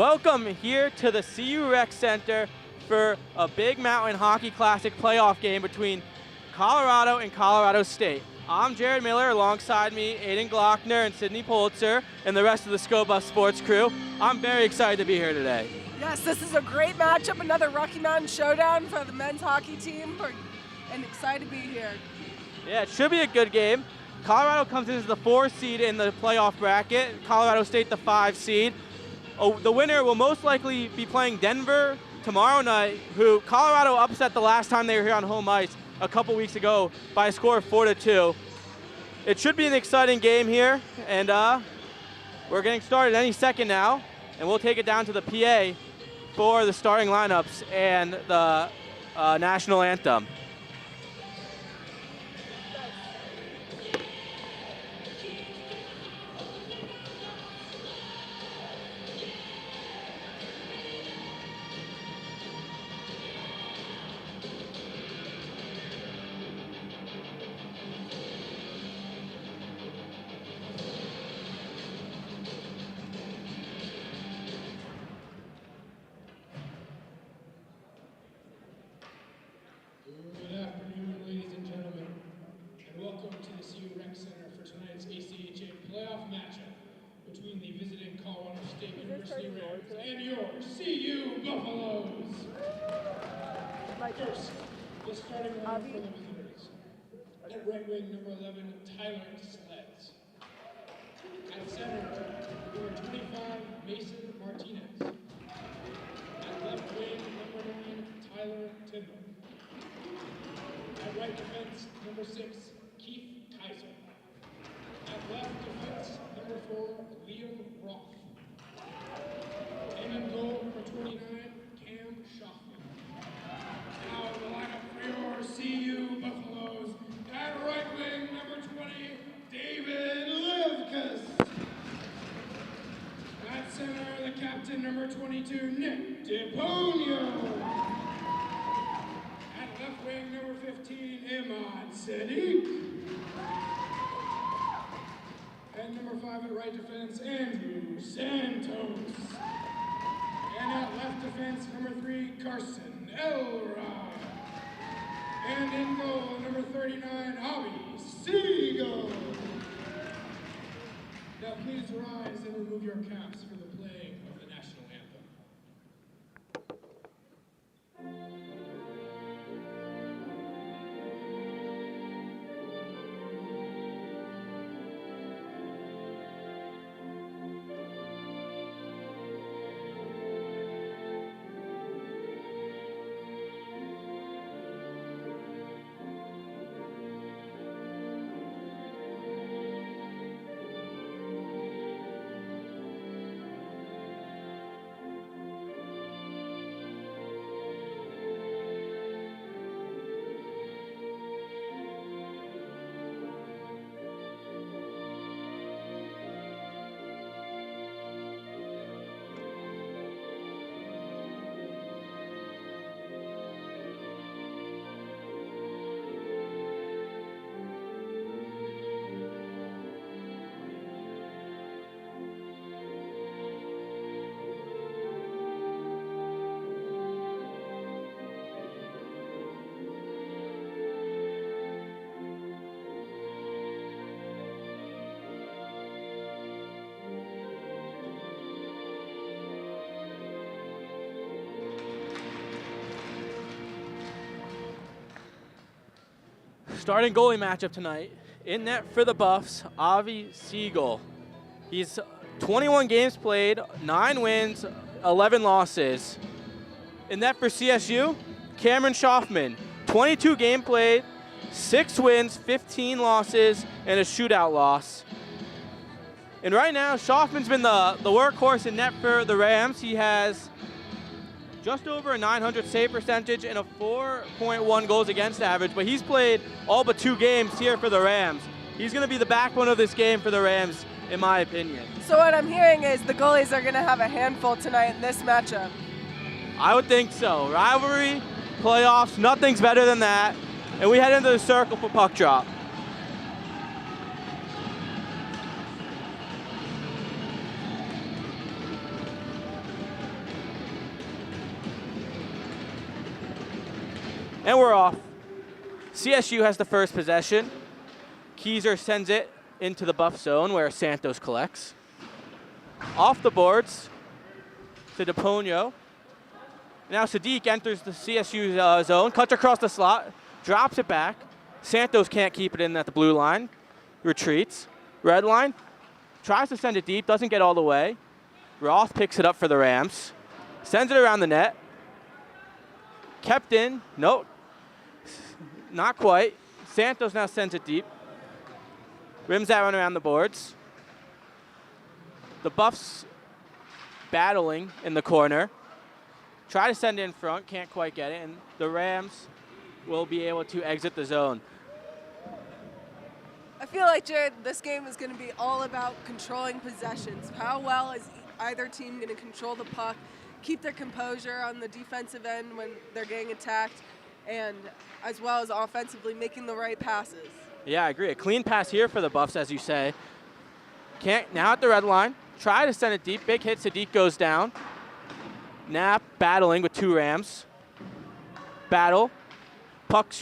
Welcome here to the CU Rec Center for a Big Mountain Hockey Classic playoff game between Colorado and Colorado State. I'm Jared Miller, alongside me, Aiden Glockner and Sydney Pulitzer, and the rest of the Scope Up Sports crew. I'm very excited to be here today. Yes, this is a great matchup, another Rocky Mountain showdown for the men's hockey team, and excited to be here. Yeah, it should be a good game. Colorado comes in as the 4 seed in the playoff bracket, Colorado State the 5 seed. The winner will most likely be playing Denver tomorrow night, who Colorado upset the last time they were here on home ice a couple weeks ago by a score of 4-2. It should be an exciting game here, and we're getting started any second now, and we'll take it down to the PA for the starting lineups and the national anthem. Good afternoon, ladies and gentlemen, and welcome to the CU Rec Center for tonight's ACHA playoff matchup between the visiting Colorado State University Rams and your CU Buffaloes. First, the starting line for the visitors. At right wing, number 11, Tyler Sleds. At center, number 25, Mason Martinez. At left wing, number 9, Tyler Tyndall. At right defense, number 6, Keith Kaiser. At left defense, number 4, Liam Roth. And in goal, number 29, Cam Schaffman. Now the lineup for your CU Buffaloes. At right wing, number 20, David Livkus. At center, the captain, number 22, Nick DePonio. Left wing, number 15, Imad Sadiq. And number 5 at right defense, Andrew Santos. And at left defense, number 3, Carson Elrod. And in goal, number 39, Avi Siegel. Now please rise and remove your caps for the playing of the national anthem. Starting goalie matchup tonight. In net for the Buffs, Avi Siegel. He's 21 games played, 9 wins, 11 losses. In net for CSU, Cameron Schaffman. 22 game played, 6 wins, 15 losses, and a shootout loss. And right now, Schaffman's been the workhorse in net for the Rams. He has just over a 900 save percentage and a 4.1 goals against average, but he's played all but 2 games here for the Rams. He's going to be the backbone of this game for the Rams, in my opinion. So what I'm hearing is the goalies are going to have a handful tonight in this matchup. I would think so. Rivalry, playoffs, nothing's better than that. And we head into the circle for puck drop. And we're off. CSU has the first possession. Keyser sends it into the buff zone where Santos collects. Off the boards to DePonio. Now Sadiq enters the CSU zone, cuts across the slot, drops it back. Santos can't keep it in at the blue line, retreats. Red line, tries to send it deep, doesn't get all the way. Roth picks it up for the Rams, sends it around the net. Kept in, nope, not quite. Santos now sends it deep. Rims that one around the boards. The Buffs battling in the corner. Try to send it in front, can't quite get it, and the Rams will be able to exit the zone. I feel like, Jared, this game is going to be all about controlling possessions. How well is either team going to control the puck, keep their composure on the defensive end when they're getting attacked, and as well as offensively making the right passes. Yeah, I agree. A clean pass here for the Buffs, as you say. Can't, now at the red line. Try to send it deep. Big hit, Sadiq goes down. Knapp battling with two Rams. Battle. Puck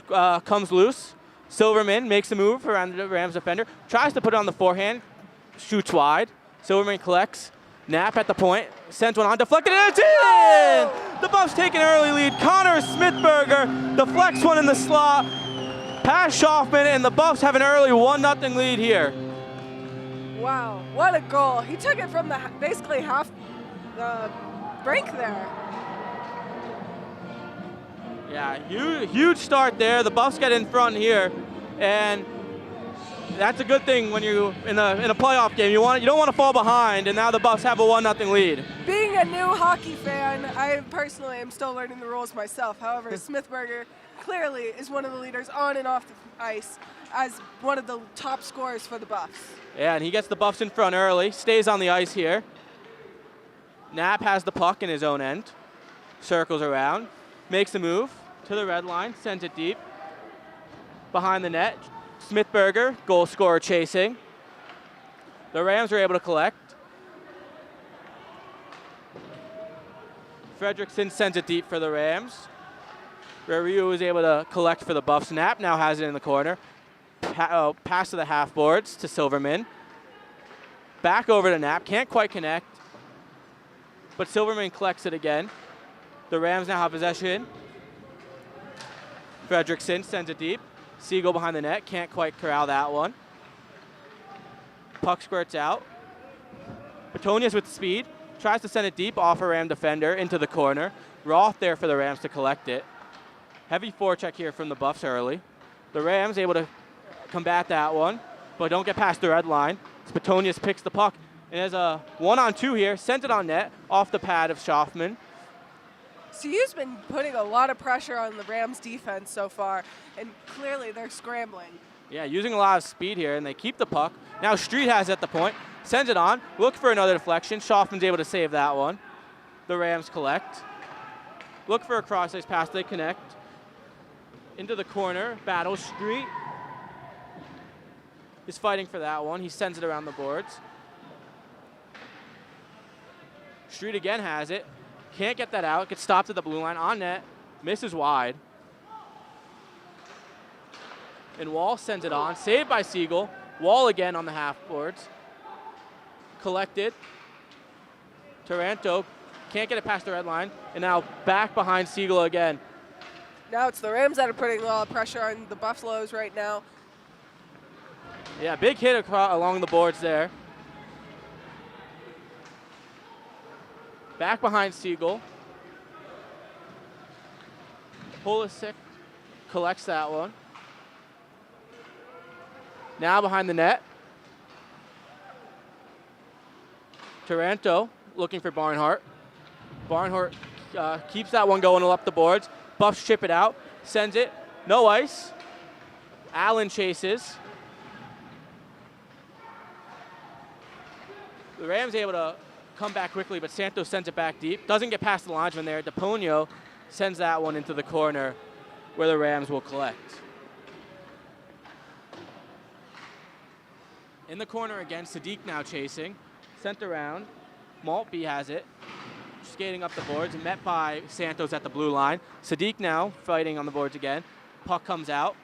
comes loose. Silverman makes a move around the Rams defender. Tries to put it on the forehand. Shoots wide. Silverman collects. Knapp at the point. Sends one on. Deflected and it's in! The Buffs take an early lead. Connor Smithberger deflects one in the slot. Pass Schaffman, and the Buffs have an early 1-0 lead here. Wow, what a goal. He took it from the basically half break there. Yeah, huge start there. The Buffs get in front here, and that's a good thing when you in a playoff game. You don't want to fall behind, and now the Buffs have a 1-0 lead. Being a new hockey fan, I personally am still learning the rules myself. However, Smithberger clearly is one of the leaders on and off the ice as one of the top scorers for the Buffs. Yeah, and he gets the Buffs in front early, stays on the ice here. Knapp has the puck in his own end, circles around, makes a move to the red line, sends it deep. Behind the net, Smithberger, goal scorer chasing. The Rams are able to collect. Fredrickson sends it deep for the Rams. Ryu is able to collect for the Buffs. Knapp now has it in the corner. Pass to the half boards to Silverman. Back over to Knapp, can't quite connect. But Silverman collects it again. The Rams now have possession. Fredrickson sends it deep. Siegel behind the net, can't quite corral that one. Puck squirts out. Petonius with speed, tries to send it deep off a Ram defender into the corner. Roth there for the Rams to collect it. Heavy forecheck here from the Buffs early. The Rams able to combat that one, but don't get past the red line. Petonius picks the puck, and there's a 1-on-2 here, sends it on net, off the pad of Schaffman. CU's been putting a lot of pressure on the Rams defense so far, and clearly they're scrambling. Yeah, using a lot of speed here, and they keep the puck. Now Street has it at the point, sends it on, look for another deflection. Schaffman's able to save that one. The Rams collect. Look for a cross-ice pass, they connect. Into the corner, battle. Street is fighting for that one. He sends it around the boards. Street again has it. Can't get that out. Gets stopped at the blue line. On net. Misses wide. And Wall sends it on. Saved by Siegel. Wall again on the half boards. Collected. Taranto can't get it past the red line. And now back behind Siegel again. Now it's the Rams that are putting a lot of pressure on the Buffaloes right now. Yeah, big hit along the boards there. Back behind Siegel. Pulisic collects that one. Now behind the net. Taranto looking for Barnhart. Barnhart keeps that one going up the boards. Buffs chip it out, sends it, no ice. Allen chases. The Rams able to come back quickly, but Santos sends it back deep. Doesn't get past the linesman there. DePonio sends that one into the corner where the Rams will collect. In the corner again, Sadiq now chasing. Sent around. Maltby has it. skating up the boards, met by Santos at the blue line. Sadiq now fighting on the boards again. Puck comes out.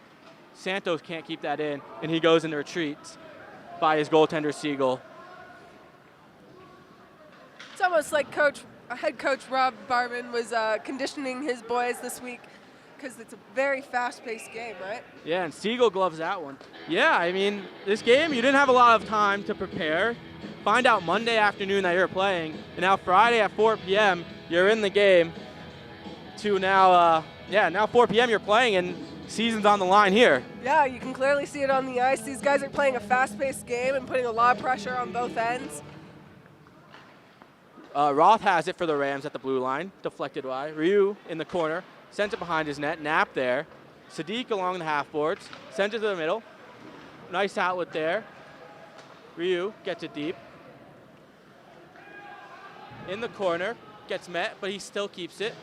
Santos can't keep that in, and he goes into retreats by his goaltender, Siegel. It's almost like head coach Rob Barman was conditioning his boys this week because it's a very fast-paced game, right? Yeah, and Siegel gloves that one. Yeah, I mean, this game, you didn't have a lot of time to prepare. Find out Monday afternoon that you're playing, and now Friday at 4 p.m., you're in the game to now, now 4 p.m. you're playing, and season's on the line here. Yeah, you can clearly see it on the ice. These guys are playing a fast-paced game and putting a lot of pressure on both ends. Roth has it for the Rams at the blue line, deflected by Ryu in the corner, sends it behind his net, Knapp there. Sadiq along the half boards, sends it to the middle. Nice outlet there. Ryu gets it deep. In the corner, gets met, but he still keeps it.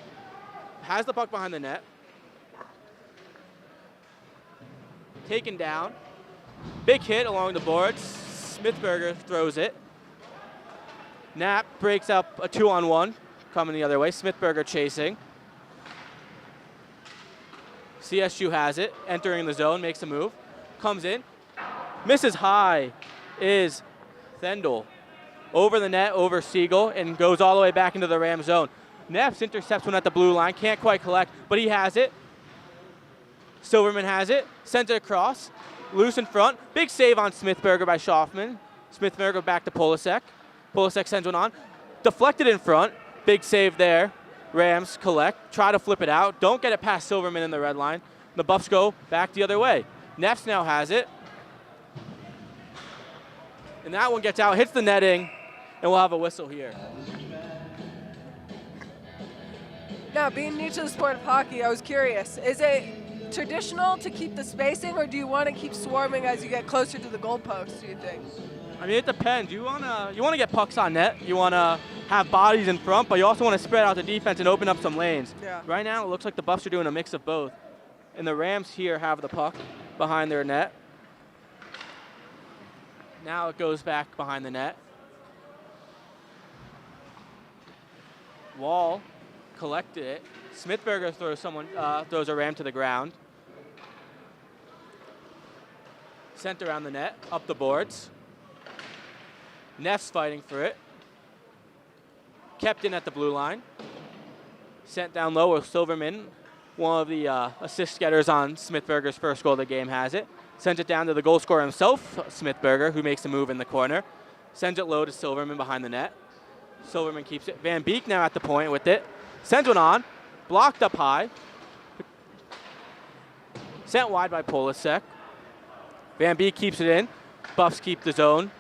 Has the puck behind the net. Taken down. Big hit along the boards. Smithberger throws it. Knapp breaks up a 2-on-1, coming the other way. Smithberger chasing. CSU has it, entering the zone, makes a move. Comes in. Misses high is Thendel. Over the net, over Siegel, and goes all the way back into the Ram zone. Neps intercepts one at the blue line, can't quite collect, but he has it. Silverman has it, sends it across, loose in front. Big save on Smithberger by Schaffman. Smithberger back to Polasek. Polasek sends one on, deflected in front. Big save there. Rams collect, try to flip it out. Don't get it past Silverman in the red line. The Buffs go back the other way. Neps now has it. And that one gets out, hits the netting, and we'll have a whistle here. Now, being new to the sport of hockey, I was curious. Is it traditional to keep the spacing, or do you want to keep swarming as you get closer to the goalpost, do you think? I mean, it depends. You wanna get pucks on net. You wanna have bodies in front, but you also want to spread out the defense and open up some lanes. Yeah. Right now, it looks like the Buffs are doing a mix of both. And the Rams here have the puck behind their net. Now it goes back behind the net. Wall collected it. Smithberger throws a Ram to the ground. Sent around the net, up the boards. Neff's fighting for it. Kept in at the blue line. Sent down low with Silverman. One of the assist getters on Smithberger's first goal of the game has it. Sends it down to the goal scorer himself, Smithberger, who makes a move in the corner. Sends it low to Silverman behind the net. Silverman keeps it. Van Beek now at the point with it. Sends one on. Blocked up high. Sent wide by Polasek. Van Beek keeps it in. Buffs keep the zone.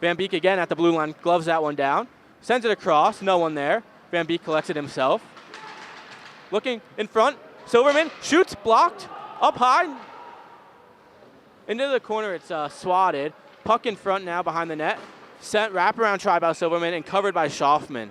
Van Beek again at the blue line, gloves that one down. Sends it across, no one there. Van Beek collects it himself. Looking in front, Silverman shoots, blocked, up high. Into the corner, it's swatted. Puck in front now behind the net. Sent wraparound try by Silverman and covered by Schaffman.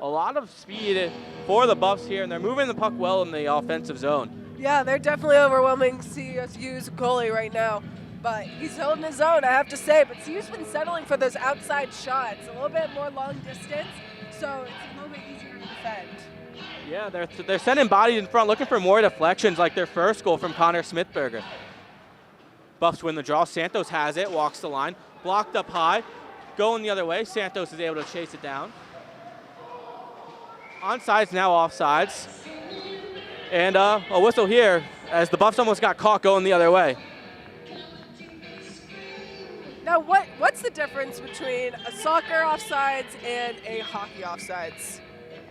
A lot of speed for the Buffs here, and they're moving the puck well in the offensive zone. Yeah, they're definitely overwhelming CSU's goalie right now. But he's holding his own, I have to say. But CSU's been settling for those outside shots, a little bit more long distance, so it's a little bit easier to defend. Yeah, they're sending bodies in front, looking for more deflections, like their first goal from Connor Smithberger. Buffs win the draw. Santos has it, walks the line, blocked up high, going the other way. Santos is able to chase it down. Onside, now offsides. And a whistle here as the Buffs almost got caught going the other way. Now, what's the difference between a soccer offsides and a hockey offsides?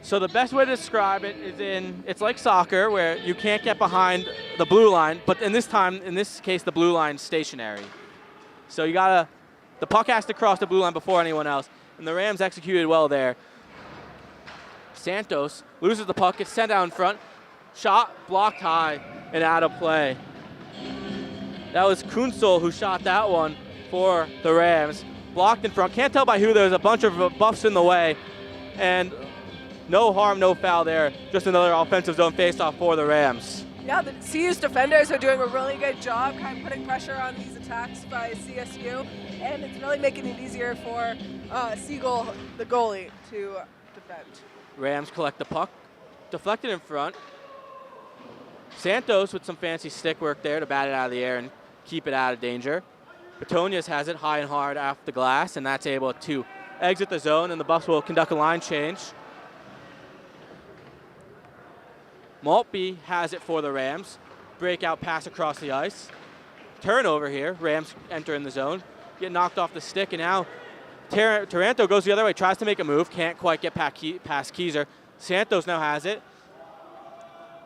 So the best way to describe it is it's like soccer where you can't get behind the blue line, but in this case, the blue line's stationary. So the puck has to cross the blue line before anyone else, and the Rams executed well there. Santos loses the puck, gets sent out in front, shot, blocked high, and out of play. That was Kunsel who shot that one for the Rams. Blocked in front, can't tell by who, there's a bunch of Buffs in the way, and no harm, no foul there. Just another offensive zone faceoff for the Rams. Yeah, the CSU's defenders are doing a really good job kind of putting pressure on these attacks by CSU, and it's really making it easier for Siegel, the goalie, to defend. Rams collect the puck, deflected in front. Santos with some fancy stick work there to bat it out of the air and keep it out of danger. Petonias has it high and hard off the glass, and that's able to exit the zone, and the Buffs will conduct a line change. Maltby has it for the Rams. Breakout pass across the ice. Turnover here. Rams enter in the zone. Get knocked off the stick, and now Taranto goes the other way, tries to make a move, can't quite get past Keyser. Santos now has it.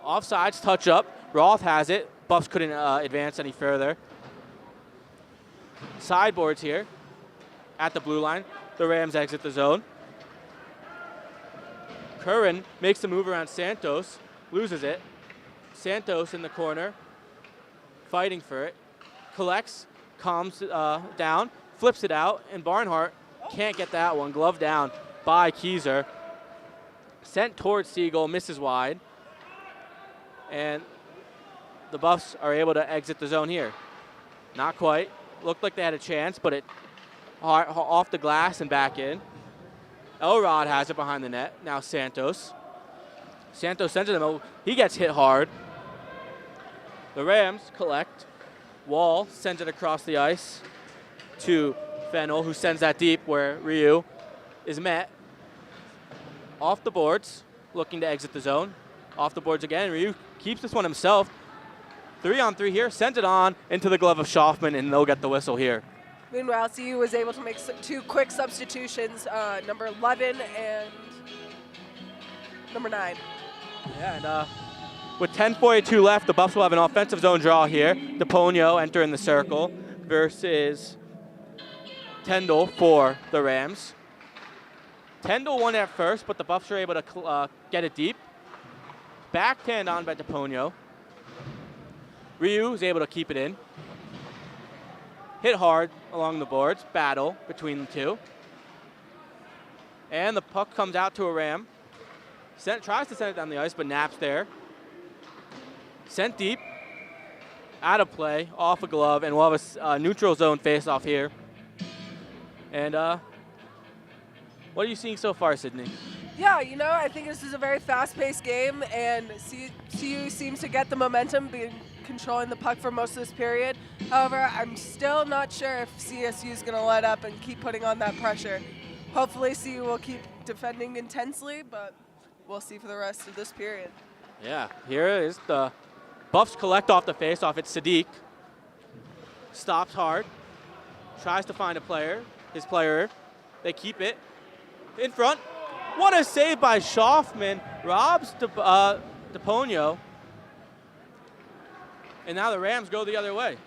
Offsides, touch up. Roth has it. Buffs couldn't advance any further. Sideboards here at the blue line. The Rams exit the zone. Curran makes the move around Santos, loses it. Santos in the corner, fighting for it. Collects, calms down, flips it out, and Barnhart can't get that one. Glove down by Keyser. Sent towards Siegel, misses wide. And the Buffs are able to exit the zone here. Not quite. Looked like they had a chance, but it off the glass and back in. Elrod has it behind the net. Now Santos. Santos sends it to him. He gets hit hard. The Rams collect. Wall sends it across the ice to Fennel, who sends that deep where Ryu is met. Off the boards, looking to exit the zone. Off the boards again. Ryu keeps this one himself. 3-on-3 here, sends it on into the glove of Schaufman, and they'll get the whistle here. Meanwhile, CU was able to make two quick substitutions, number 11 and number 9. Yeah, and with 10:42 left, the Buffs will have an offensive zone draw here. DePonio enter in the circle versus Tyndall for the Rams. Tyndall won at first, but the Buffs are able to get it deep. Backhand on by DePonio. Ryu is able to keep it in. Hit hard along the boards. Battle between the two. And the puck comes out to a Ram. Tries to send it down the ice, but naps there. Sent deep. Out of play, off a glove, and we'll have a neutral zone face-off here. And what are you seeing so far, Sydney? Yeah, I think this is a very fast-paced game, and CU seems to get the momentum, controlling the puck for most of this period. However, I'm still not sure if CSU is going to let up and keep putting on that pressure. Hopefully, CU will keep defending intensely, but we'll see for the rest of this period. Yeah, here is the Buffs collect off the face-off. It's Sadiq. Stops hard. Tries to find his player. They keep it. In front. What a save by Schaufman. Robs DePonio. And now the Rams go the other way.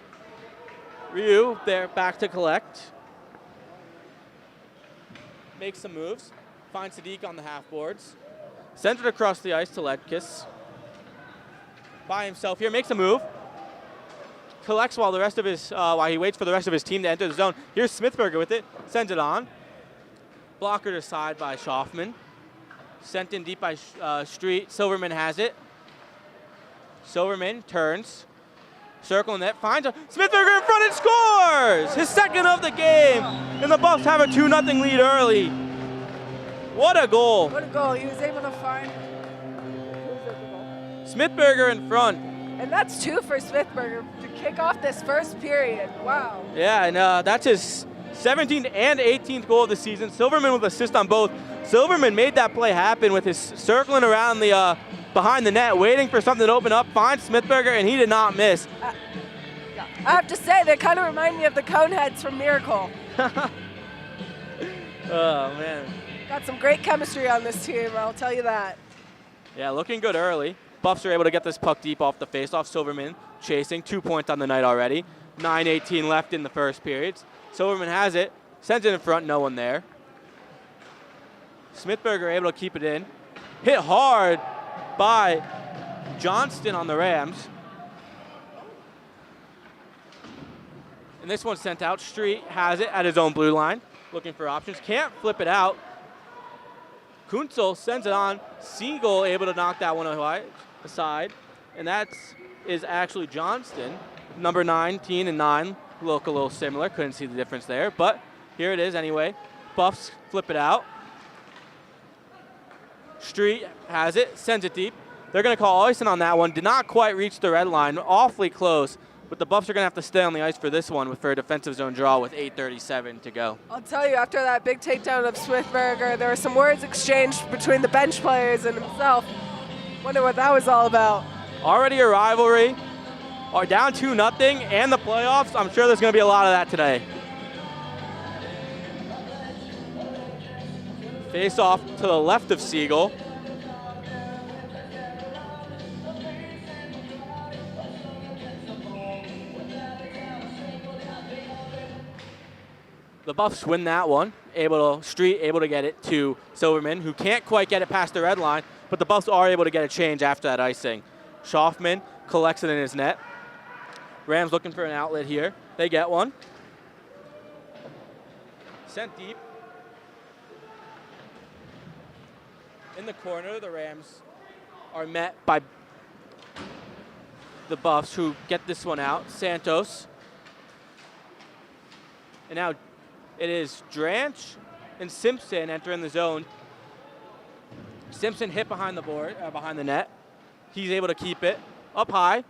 Ryu, they're back to collect. Makes some moves. Finds Sadiq on the half boards. Sends it across the ice to Ledkis. By himself here, makes a move. Collects while he waits for the rest of his team to enter the zone. Here's Smithberger with it. Sends it on. Blocker to side by Schaufman. Sent in deep by Street. Silverman has it. Silverman turns. Circle net, finds Smithberger in front and scores! His second of the game. And the Buffs have a 2-0 lead early. What a goal. What a goal. He was able to find Smithberger in front. And that's 2 for Smithberger to kick off this first period. Wow. Yeah, and that's his 17th and 18th goal of the season. Silverman with assist on both. Silverman made that play happen with his circling around the behind the net, waiting for something to open up, finds Smithberger, and he did not miss. I have to say, they kind of remind me of the Coneheads from Miracle. Oh, man. Got some great chemistry on this team, I'll tell you that. Yeah, looking good early. Buffs are able to get this puck deep off the faceoff. Silverman chasing, 2 points on the night already. 9:18 left in the first period. Silverman has it, sends it in front, no one there. Smithberger able to keep it in. Hit hard by Johnston on the Rams. And this one's sent out. Street has it at his own blue line, looking for options. Can't flip it out. Kuntzel sends it on. Siegel able to knock that one aside. And that is actually Johnston, number 19 and 9. Look a little similar. Couldn't see the difference there. But here it is anyway. Buffs flip it out. Street has it, sends it deep. They're going to call icing on that one. Did not quite reach the red line, awfully close. But the Buffs are going to have to stay on the ice for this one for a defensive zone draw with 8:37 to go. I'll tell you, after that big takedown of Smithberger, there were some words exchanged between the bench players and himself. Wonder what that was all about. Already a rivalry, are down 2-0, and the playoffs. I'm sure there's going to be a lot of that today. Face off to the left of Siegel. The Buffs win that one. Street able to get it to Silverman, who can't quite get it past the red line, but the Buffs are able to get a change after that icing. Schaufman collects it in his net. Rams looking for an outlet here. They get one. Sent deep. In the corner, the Rams are met by the Buffs, who get this one out. Santos. And now it is Dranch and Simpson entering the zone. Simpson hit behind the board, behind the net. He's able to keep it up high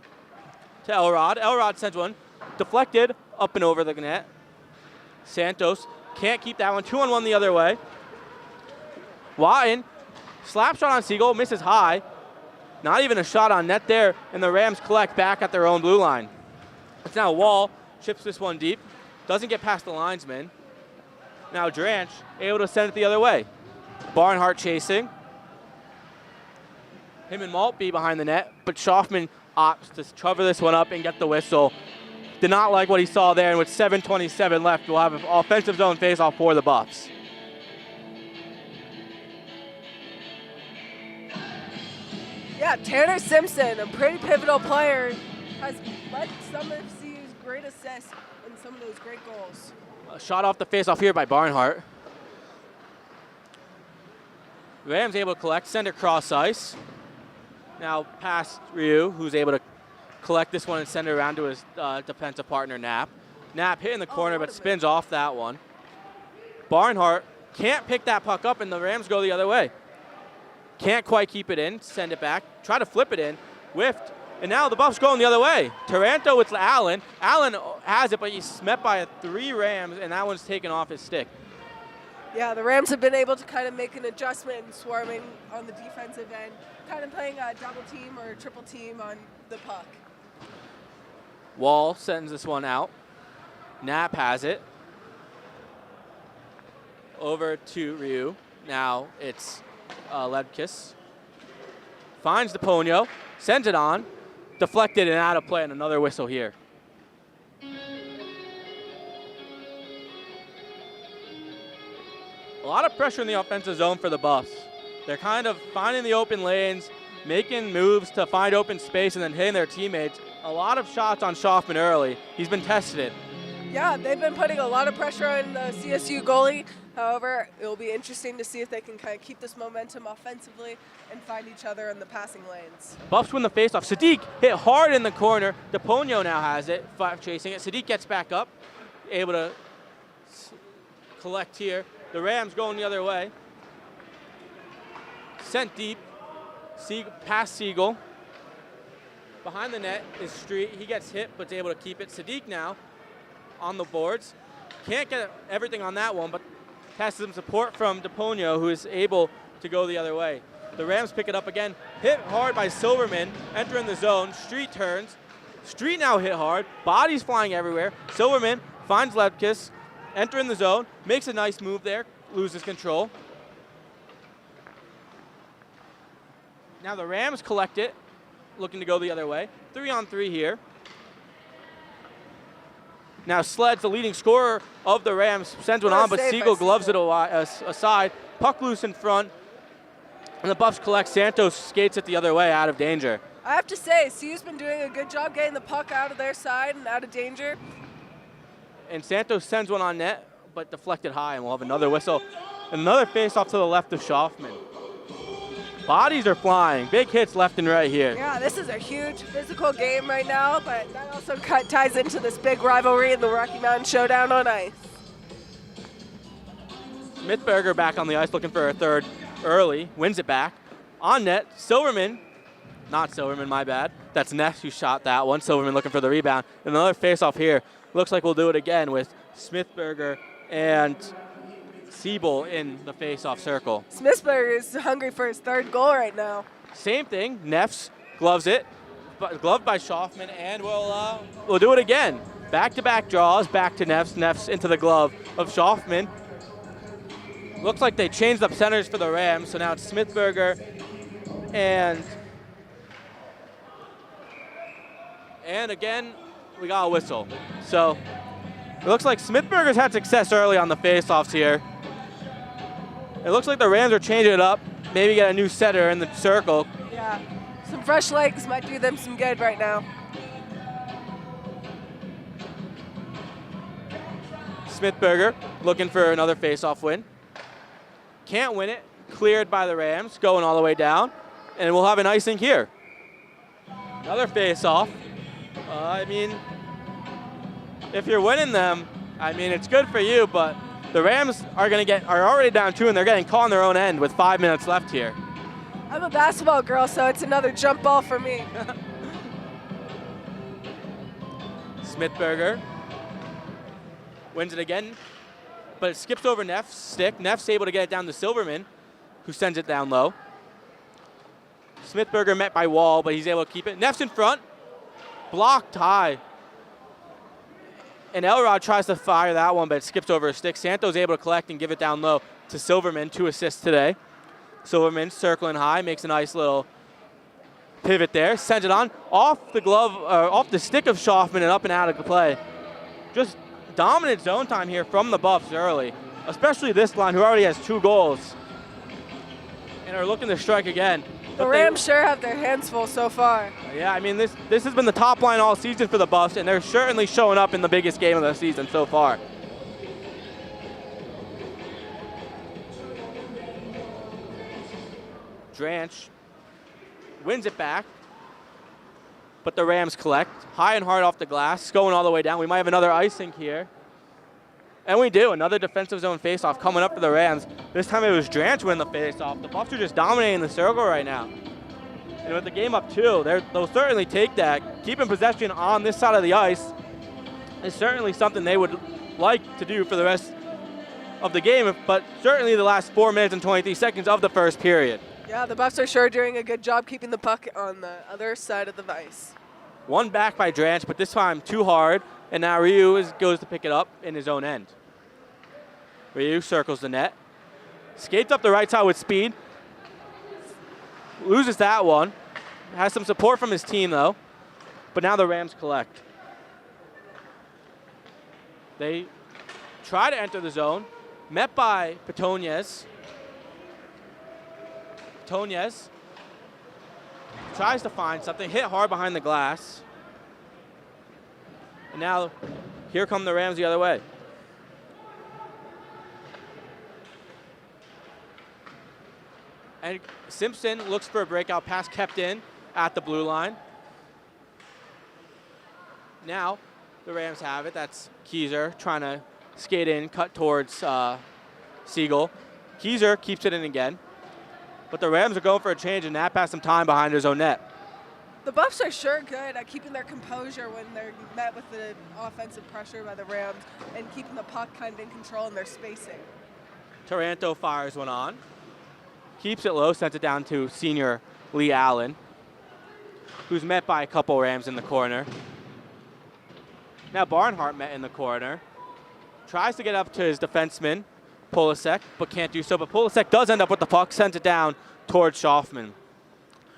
to Elrod. Elrod sends one, deflected up and over the net. Santos can't keep that one. 2-on-1 the other way. Watton, slap shot on Siegel, misses high. Not even a shot on net there, and the Rams collect back at their own blue line. It's now Wall, chips this one deep. Doesn't get past the linesman. Now Dranch able to send it the other way. Barnhart chasing. Him and Maltby behind the net, but Schaufman opts to cover this one up and get the whistle. Did not like what he saw there, and with 7:27 left, we'll have an offensive zone faceoff for the Buffs. Yeah, Tanner Simpson, a pretty pivotal player, has led some of CU's great assists and some of those great goals. A shot off the faceoff here by Barnhart. Rams able to collect, send it cross ice. Now past Ryu, who's able to collect this one and send it around to his defensive partner, Knapp. Knapp hit in the corner, but spins off that one. Barnhart can't pick that puck up, and the Rams go the other way. Can't quite keep it in, send it back, try to flip it in, whiffed, and now the Buffs going the other way. Taranto with Allen. Allen has it, but he's met by 3 Rams, and that one's taken off his stick. Yeah, the Rams have been able to kind of make an adjustment, swarming on the defensive end, kind of playing a double team or a triple team on the puck. Wall sends this one out. Knapp has it. Over to Ryu. Now it's Ledkis. Finds DePonio, sends it on, deflected and out of play, and another whistle here. A lot of pressure in the offensive zone for the Buffs. They're kind of finding the open lanes, making moves to find open space, and then hitting their teammates. A lot of shots on Schaufman early. He's been tested. Yeah, they've been putting a lot of pressure on the CSU goalie. However, it will be interesting to see if they can kind of keep this momentum offensively and find each other in the passing lanes. Buffs win the faceoff. Sadiq hit hard in the corner. DePonio now has it, chasing it. Sadiq gets back up, able to collect here. The Rams going the other way. Sent deep, past Siegel. Behind the net is Street. He gets hit, but is able to keep it. Sadiq now on the boards. Can't get everything on that one, but has some support from DePonio, who is able to go the other way. The Rams pick it up again. Hit hard by Silverman, entering the zone. Street turns. Street now hit hard. Bodies flying everywhere. Silverman finds Ledkis, entering the zone, makes a nice move there, loses control. Now the Rams collect it, looking to go the other way. 3-on-3 here. Now Sled's the leading scorer of the Rams, sends one on, but Siegel gloves it aside. Puck loose in front, and the Buffs collect. Santos skates it the other way, out of danger. I have to say, CU's been doing a good job getting the puck out of their side and out of danger. And Santos sends one on net, but deflected high, and we'll have another whistle. And another face-off to the left of Schaufman. Bodies are flying. Big hits left and right here. Yeah, this is a huge physical game right now, but that also ties into this big rivalry in the Rocky Mountain Showdown on ice. Smithberger back on the ice looking for a third early. Wins it back. On net, Silverman, not Silverman, my bad. That's Ness who shot that one. Silverman looking for the rebound. And another face-off here. Looks like we'll do it again with Smithberger and Siebel in the face-off circle. Smithberger is hungry for his third goal right now. Same thing, Neffs gloves it, gloved by Schaufman, and we'll do it again. Back-to-back draws, back to Neffs, Neffs into the glove of Schaufman. Looks like they changed up centers for the Rams, so now it's Smithberger and again, we got a whistle. So it looks like Smithberger's had success early on the faceoffs here. It looks like the Rams are changing it up, maybe get a new setter in the circle. Yeah, some fresh legs might do them some good right now. Smithberger looking for another faceoff win. Can't win it, cleared by the Rams, going all the way down, and we'll have an icing here. Another faceoff. I mean, if you're winning them, I mean, it's good for you, but the Rams are already down 2, and they're getting caught on their own end with 5 minutes left here. I'm a basketball girl, so it's another jump ball for me. Smithberger wins it again, but it skips over Neff's stick. Neff's able to get it down to Silverman, who sends it down low. Smithberger met by Wall, but he's able to keep it. Neff's in front, blocked high. And Elrod tries to fire that one, but it skips over his stick. Santo's able to collect and give it down low to Silverman, 2 assists today. Silverman circling high, makes a nice little pivot there, sends it on, off the stick of Schaufman and up and out of the play. Just dominant zone time here from the Buffs early, especially this line who already has 2 goals and are looking to strike again. The Rams sure have their hands full so far. Yeah, I mean, this has been the top line all season for the Buffs, and they're certainly showing up in the biggest game of the season so far. Dranch wins it back, but the Rams collect. High and hard off the glass, going all the way down. We might have another icing here. And we do, another defensive zone faceoff coming up for the Rams. This time it was Dranch winning the faceoff. The Buffs are just dominating the circle right now. And with the game up 2, they'll certainly take that. Keeping possession on this side of the ice is certainly something they would like to do for the rest of the game, but certainly the last 4 minutes and 23 seconds of the first period. Yeah, the Buffs are sure doing a good job keeping the puck on the other side of the ice. One back by Dranch, but this time too hard, and now Ryu goes to pick it up in his own end. Ryu circles the net, skates up the right side with speed, loses that one, has some support from his team though, but now the Rams collect. They try to enter the zone, met by Petoniez. Petoniez tries to find something, hit hard behind the glass. And now here come the Rams the other way. And Simpson looks for a breakout pass, kept in at the blue line. Now the Rams have it. That's Keyser trying to skate in, cut towards Siegel. Keyser keeps it in again. But the Rams are going for a change, and that passed some time behind his own net. The Buffs are sure good at keeping their composure when they're met with the offensive pressure by the Rams and keeping the puck kind of in control in their spacing. Taranto fires one on. Keeps it low, sends it down to senior Lee Allen, who's met by a couple Rams in the corner. Now Barnhart met in the corner. Tries to get up to his defenseman, Polasek, but can't do so. But Polasek does end up with the puck, sends it down towards Schaufman.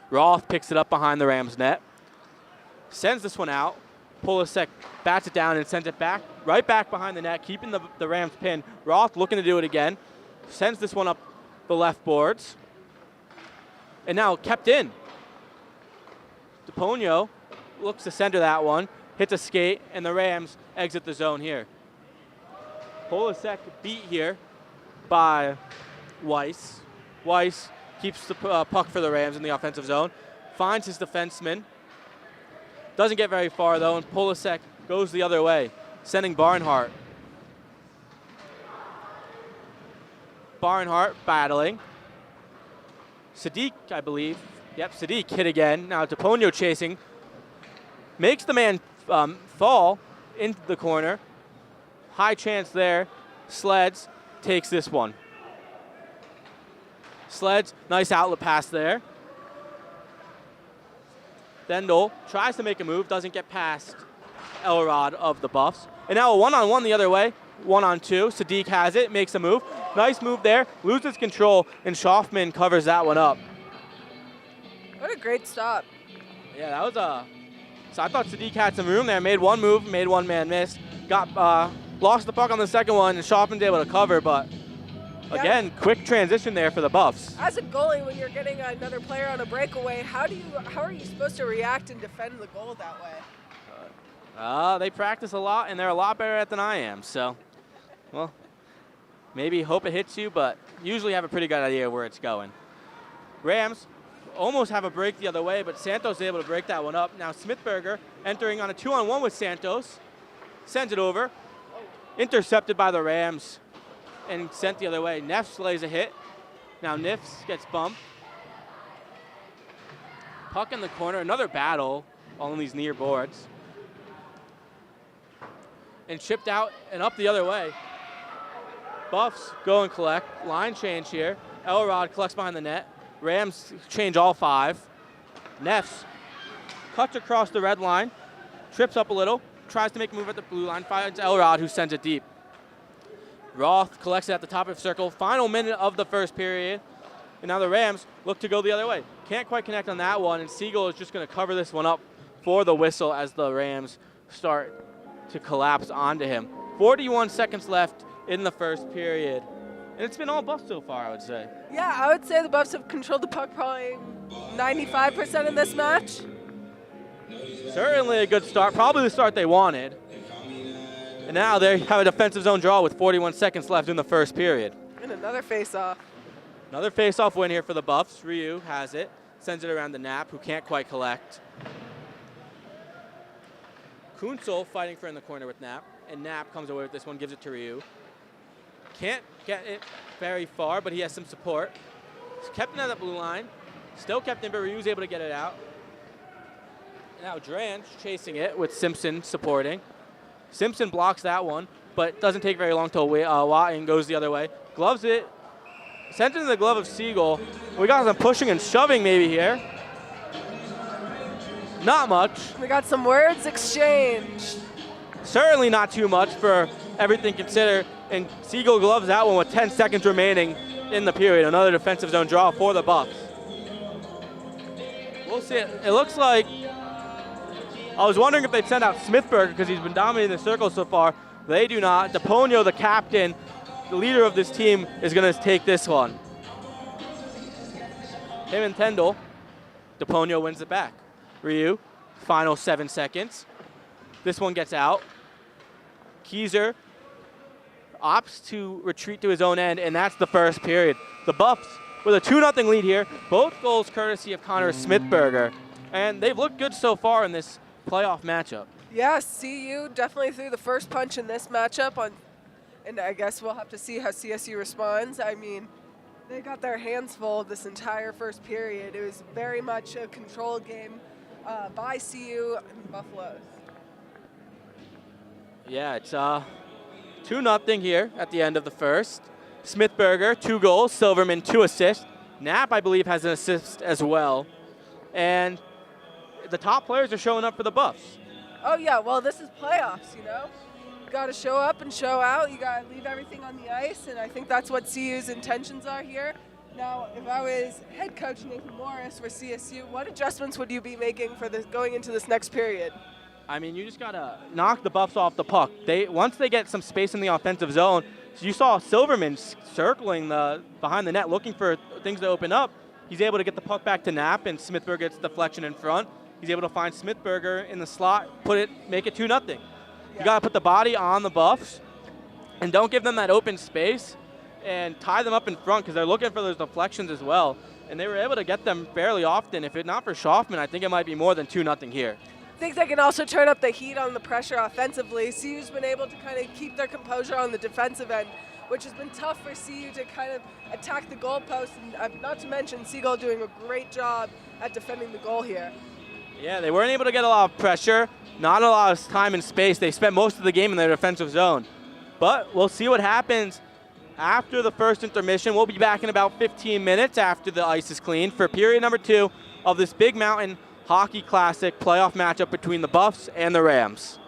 Roth picks it up behind the Rams net. Sends this one out. Polasek bats it down and sends it back, right back behind the net, keeping the Rams pinned. Roth looking to do it again. Sends this one up the left boards. And now kept in. DePonio looks to center that one, hits a skate, and the Rams exit the zone here. Polasek beat here by Weiss. Weiss keeps the puck for the Rams in the offensive zone, finds his defenseman. Doesn't get very far though, and Polasek goes the other way, sending Barnhart. Barnhart battling. Sadiq, I believe. Yep, Sadiq hit again. Now DePonio chasing. Makes the man fall into the corner. High chance there. Sleds takes this one. Sleds, nice outlet pass there. Dendel tries to make a move, doesn't get past Elrod of the Buffs. And now a one-on-one the other way. 1-on-2. Sadiq has it, makes a move. Nice move there, loses control, and Schaufman covers that one up. What a great stop. Yeah, that was a... So I thought Sadiq had some room there. Made one move, made one man miss. Got lost the puck on the second one, and Schaufman's able to cover, but again, quick transition there for the Buffs. As a goalie, when you're getting another player on a breakaway, how are you supposed to react and defend the goal that way? They practice a lot, and they're a lot better at it than I am. So, well, maybe hope it hits you, but usually have a pretty good idea where it's going. Rams almost have a break the other way, but Santos is able to break that one up. Now Smithberger entering on a 2-on-1 with Santos. Sends it over. Intercepted by the Rams and sent the other way. Neffs lays a hit. Now Neffs gets bumped. Puck in the corner. Another battle on these near boards. And chipped out and up the other way. Buffs go and collect. Line change here. Elrod collects behind the net. Rams change all 5. Neffs cuts across the red line. Trips up a little. Tries to make a move at the blue line. Finds Elrod, who sends it deep. Roth collects it at the top of the circle. Final minute of the first period. And now the Rams look to go the other way. Can't quite connect on that one. And Siegel is just going to cover this one up for the whistle as the Rams start to collapse onto him. 41 seconds left in the first period. And it's been all Buffs so far, I would say. Yeah, I would say the Buffs have controlled the puck probably 95% in this match. Certainly a good start, probably the start they wanted. And now they have a defensive zone draw with 41 seconds left in the first period. And another face-off. Another face-off win here for the Buffs. Ryu has it, sends it around to Knapp, who can't quite collect. Kunsel fighting for in the corner with Knapp, and Knapp comes away with this one, gives it to Ryu. Can't get it very far, but he has some support. He's kept it at the blue line. Still kept in, but Ryu's able to get it out. Now Dranch chasing it with Simpson supporting. Simpson blocks that one, but doesn't take very long till Watton goes the other way. Gloves it. Sends it in the glove of Siegel. We got some pushing and shoving maybe here. Not much. We got some words exchanged. Certainly not too much for everything considered. And Siegel gloves that one with 10 seconds remaining in the period. Another defensive zone draw for the Buffs. We'll see. It looks like, I was wondering if they'd send out Smithberger because he's been dominating the circle so far. They do not. DePonio, the captain, the leader of this team, is going to take this one. Him and Tendel. DePonio wins it back. Ryu, final 7 seconds. This one gets out. Keyser opts to retreat to his own end, and that's the first period. The Buffs with a 2-0 lead here. Both goals courtesy of Connor Smithberger. And they've looked good so far in this playoff matchup. Yeah, CU definitely threw the first punch in this matchup, and I guess we'll have to see how CSU responds. I mean, they got their hands full this entire first period. It was very much a controlled game by CU and Buffaloes. Yeah, it's 2-0 here at the end of the first. Smithberger, 2 goals. Silverman, 2 assists. Knapp, I believe, has an assist as well. And the top players are showing up for the Buffs. Oh, yeah. Well, this is playoffs, you know. You got to show up and show out. You got to leave everything on the ice, and I think that's what CU's intentions are here. Now, if I was head coach Nathan Morris for CSU, what adjustments would you be making for this going into this next period? I mean, you just got to knock the Buffs off the puck. Once they get some space in the offensive zone, you saw Silverman circling behind the net looking for things to open up. He's able to get the puck back to Knapp, and Smithberger gets deflection in front. He's able to find Smithberger in the slot, make it 2-0. Yeah. You got to put the body on the Buffs and don't give them that open space and tie them up in front because they're looking for those deflections as well. And they were able to get them fairly often. If not for Schaufman, I think it might be more than 2-0 here. I think they can also turn up the heat on the pressure offensively. CU's been able to kind of keep their composure on the defensive end which has been tough for CU to kind of attack the goalpost, and not to mention Siegel doing a great job at defending the goal here. Yeah, they weren't able to get a lot of pressure, not a lot of time and space. They spent most of the game in their defensive zone. But we'll see what happens after the first intermission. We'll be back in about 15 minutes after the ice is cleaned for period number 2 of this Big Mountain Hockey Classic playoff matchup between the Buffs and the Rams.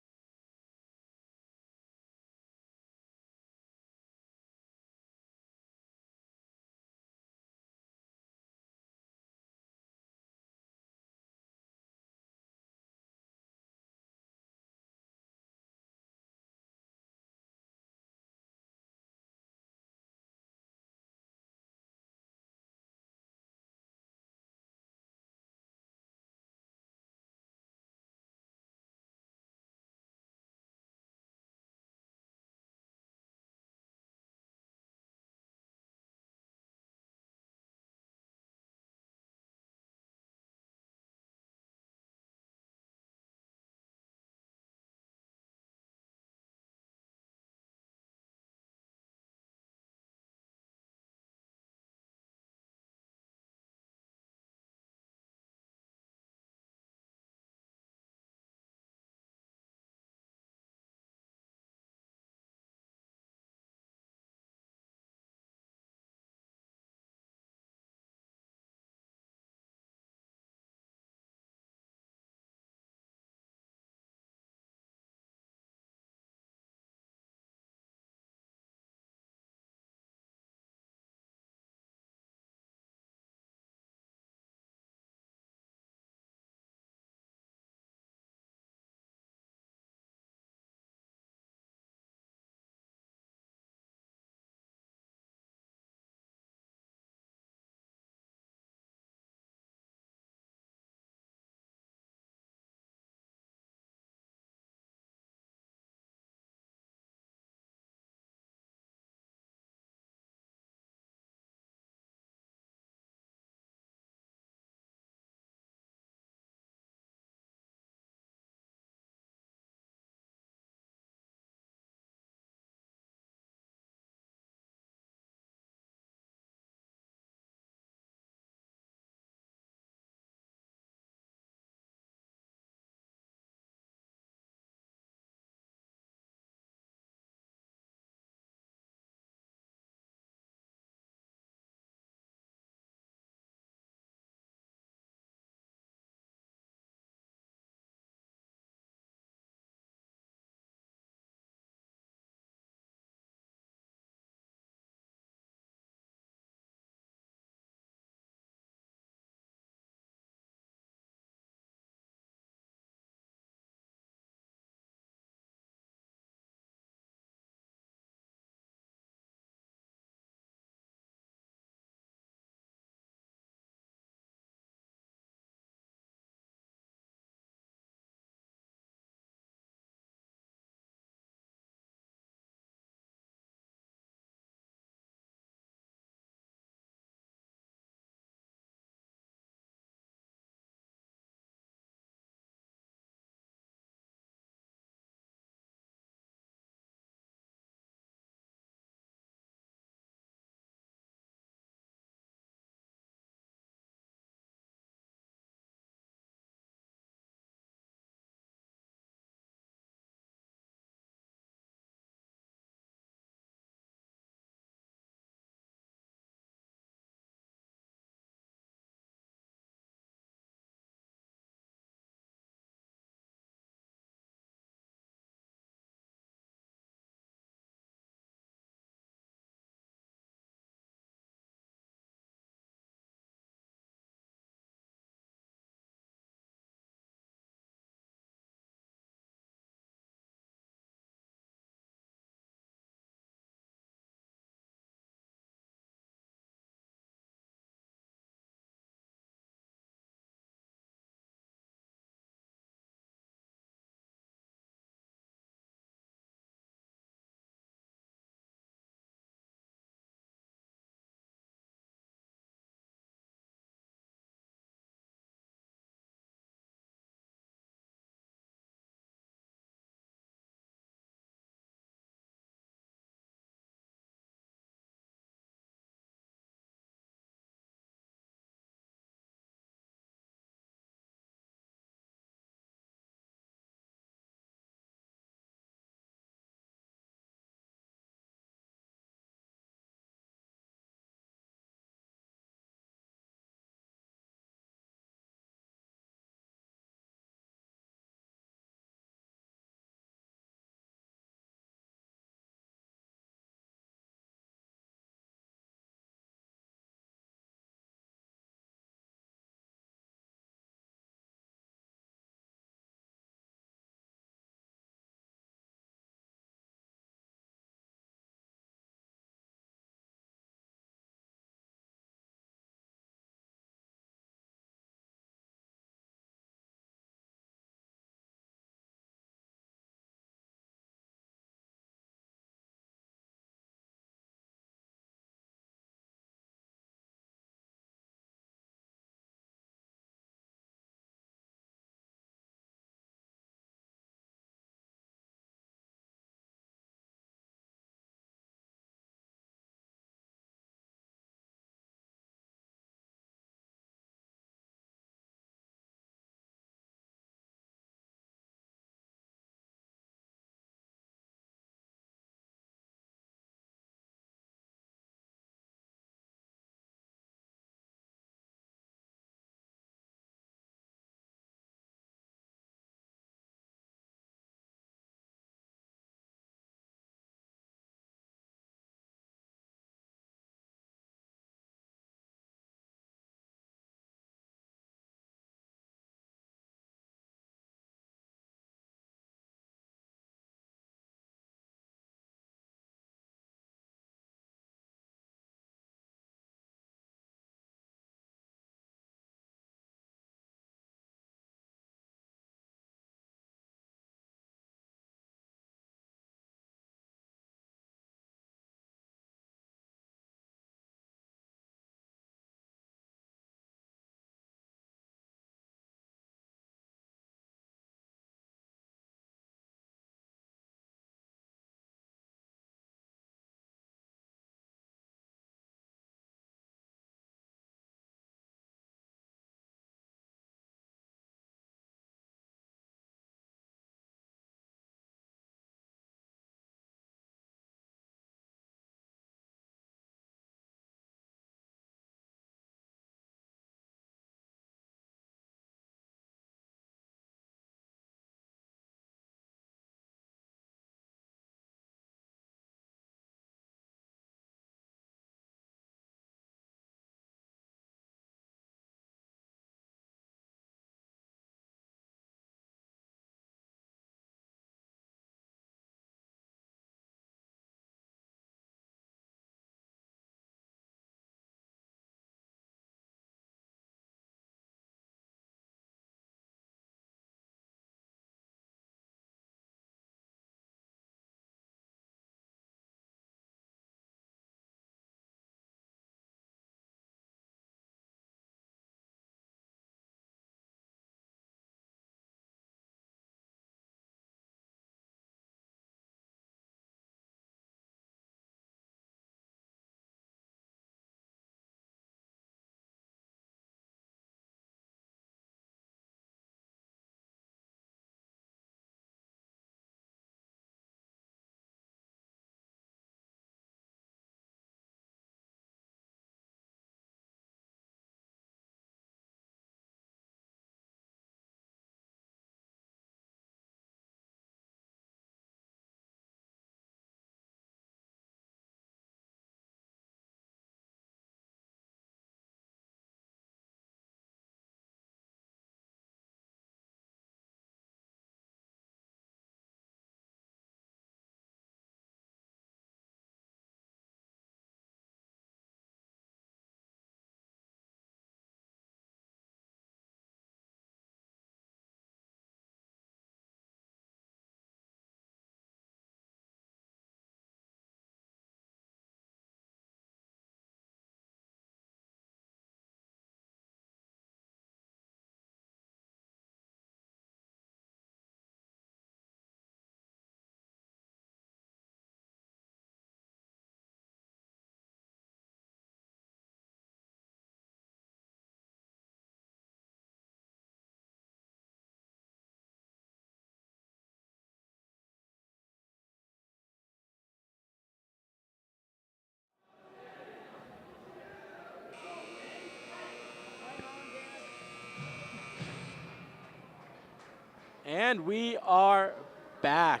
And we are back.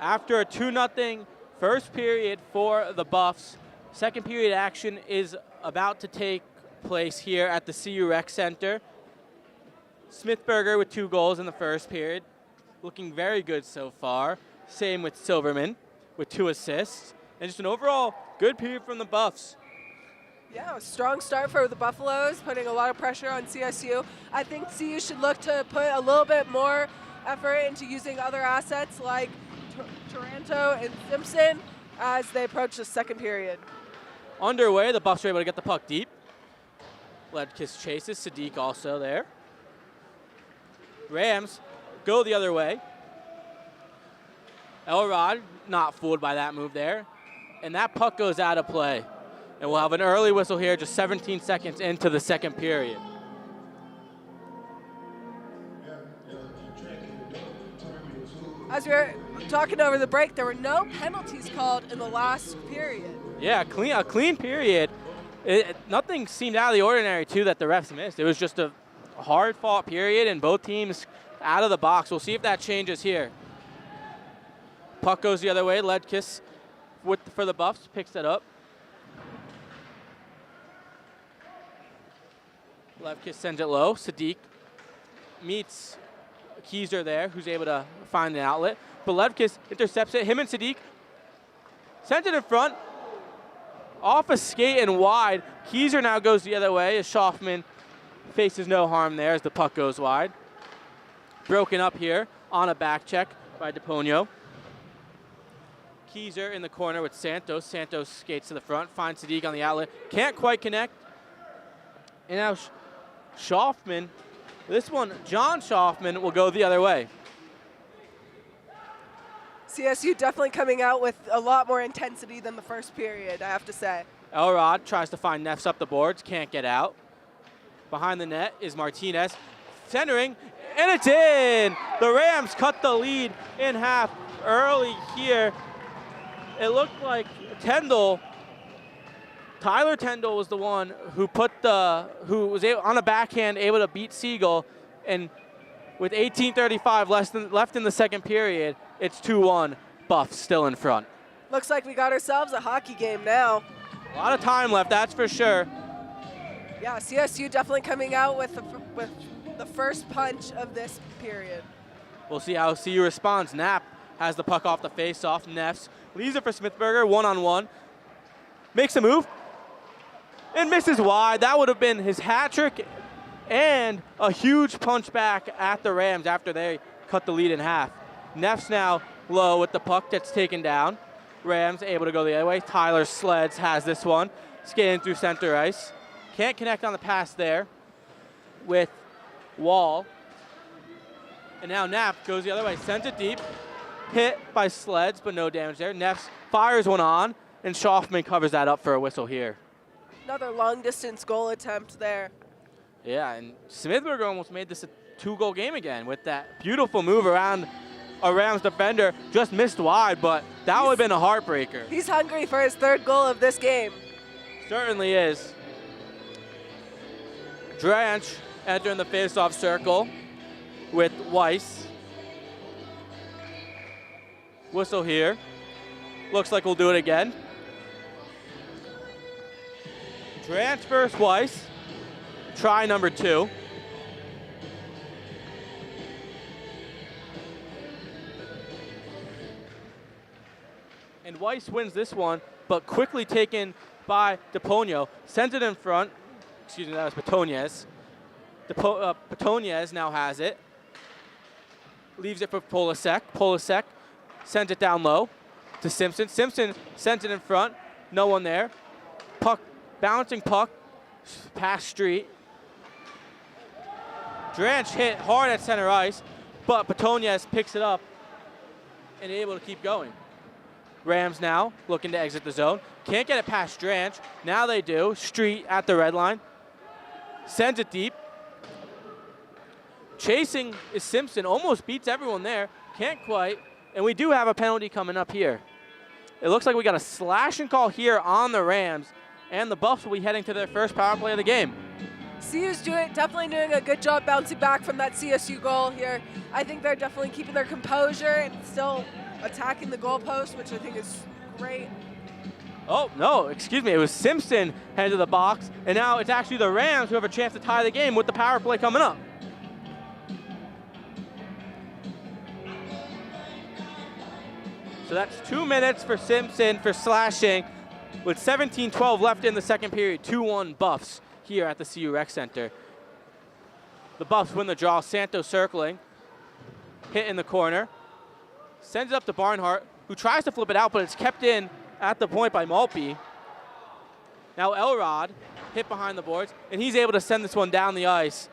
After a 2-0 first period for the Buffs, second period action is about to take place here at the CU Rec Center. Smithberger with 2 goals in the first period, looking very good so far. Same with Silverman with 2 assists. And just an overall good period from the Buffs. Yeah, a strong start for the Buffaloes, putting a lot of pressure on CSU. I think CU should look to put a little bit more effort into using other assets like Taranto and Simpson as they approach the second period. Underway, the Buffs are able to get the puck deep. Ledkiss chases, Sadiq also there. Rams go the other way. Elrod not fooled by that move there. And that puck goes out of play. And we'll have an early whistle here just 17 seconds into the second period. As we were talking over the break, there were no penalties called in the last period. Yeah, a clean period. Nothing seemed out of the ordinary, too, that the refs missed. It was just a hard-fought period, and both teams out of the box. We'll see if that changes here. Puck goes the other way. Ledkiss for the Buffs picks it up. Ledkiss sends it low. Sadiq meets Keyser there, who's able to find an outlet. But Ledkiss intercepts it. Him and Sadiq sends it in front. Off a skate and wide. Keyser now goes the other way as Schaufman faces no harm there as the puck goes wide. Broken up here on a back check by DePonio. Keyser in the corner with Santos. Santos skates to the front, finds Sadiq on the outlet. Can't quite connect. And now Schaufman, this one, John Schaufman, will go the other way. CSU definitely coming out with a lot more intensity than the first period, I have to say. Elrod tries to find Neffs up the boards, can't get out. Behind the net is Martinez, centering, and it's in! The Rams cut the lead in half early here. It looked like Tyler Tendall was the one who was on a backhand able to beat Siegel, and with 18:35 left in the second period, it's 2-1. Buffs still in front. Looks like we got ourselves a hockey game now. A lot of time left, that's for sure. Yeah, CSU definitely coming out with the first punch of this period. We'll see how CU responds. Knapp has the puck off the face-off. Neffs leaves it for Smithberger, one-on-one. Makes a move and misses wide. That would have been his hat trick and a huge punch back at the Rams after they cut the lead in half. Neffs now low with the puck that's taken down. Rams able to go the other way. Tyler Sleds has this one, skating through center ice. Can't connect on the pass there with Wall. And now Knapp goes the other way, sends it deep. Hit by Sleds, but no damage there. Neffs fires one on, and Schaufman covers that up for a whistle here. Another long-distance goal attempt there. Yeah, and Smithberger almost made this a 2-goal game again with that beautiful move around a Rams defender. Just missed wide, but that would have been a heartbreaker. He's hungry for his 3rd goal of this game. Certainly is. Dranch entering the face-off circle with Weiss. Whistle here. Looks like we'll do it again. Dranch versus Weiss. Try number 2. And Weiss wins this one, but quickly taken by DePonio. Sends it in front. Excuse me, that was Petonez. Petonez now has it. Leaves it for Polasek. Polasek sends it down low to Simpson. Simpson sends it in front. No one there. Puck, bouncing puck past Street. Dranch hit hard at center ice, but Petonez picks it up and able to keep going. Rams now looking to exit the zone. Can't get it past Dranch. Now they do. Street at the red line. Sends it deep. Chasing is Simpson. Almost beats everyone there. Can't quite. And we do have a penalty coming up here. It looks like we got a slashing call here on the Rams. And the Buffs will be heading to their first power play of the game. CU's definitely doing a good job bouncing back from that CSU goal here. I think they're definitely keeping their composure and still attacking the goalpost, which I think is great. Oh, no, excuse me. It was Simpson headed to the box, and now it's actually the Rams who have a chance to tie the game with the power play coming up. So that's 2 minutes for Simpson for slashing with 17-12 left in the second period. 2-1 Buffs here at the CU Rec Center. The Buffs win the draw. Santos circling. Hit in the corner. Sends it up to Barnhart, who tries to flip it out, but it's kept in at the point by Maltby. Now Elrod hit behind the boards, and he's able to send this one down the ice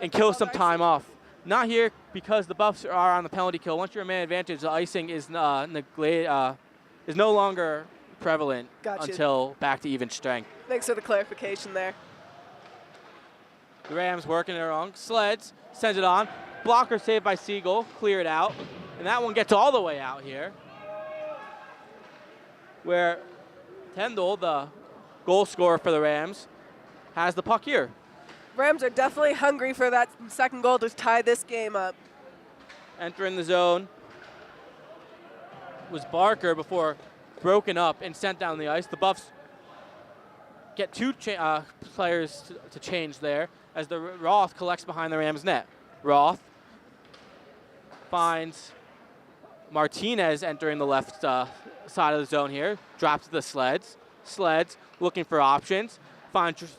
and kill some time off. Not here because the Buffs are on the penalty kill. Once you're a man advantage, the icing is no longer prevalent until back to even strength. Thanks for the clarification there. The Rams working it wrong. Sleds sends it on. Blocker saved by Siegel, clear it out. And that one gets all the way out here, where Tyndall, the goal scorer for the Rams, has the puck here. Rams are definitely hungry for that second goal to tie this game up. Entering the zone was Barker before broken up and sent down the ice. The Buffs get two players to change there as the Roth collects behind the Rams net. Roth finds Martinez entering the left side of the zone here. Drops to the Sleds. Sleds looking for options. Finds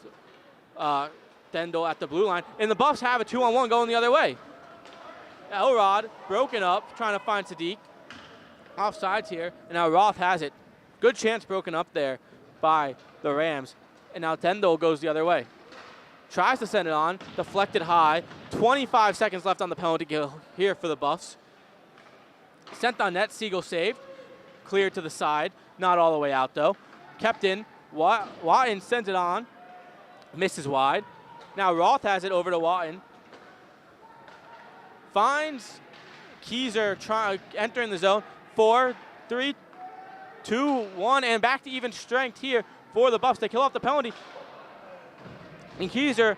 Dendel at the blue line. And the Buffs have a 2-on-1 going the other way. Elrod broken up, trying to find Sadiq. Offsides here, and now Roth has it. Good chance broken up there by the Rams. And now Dendel goes the other way. Tries to send it on, deflected high. 25 seconds left on the penalty kill here for the Buffs. Sent on net, Siegel saved. Cleared to the side, not all the way out though. Kept in, Watton sends it on, misses wide. Now Roth has it over to Watton. Finds Keyser entering the zone. 4, 3, 2, 1, and back to even strength here for the Buffs. They kill off the penalty. And Keyser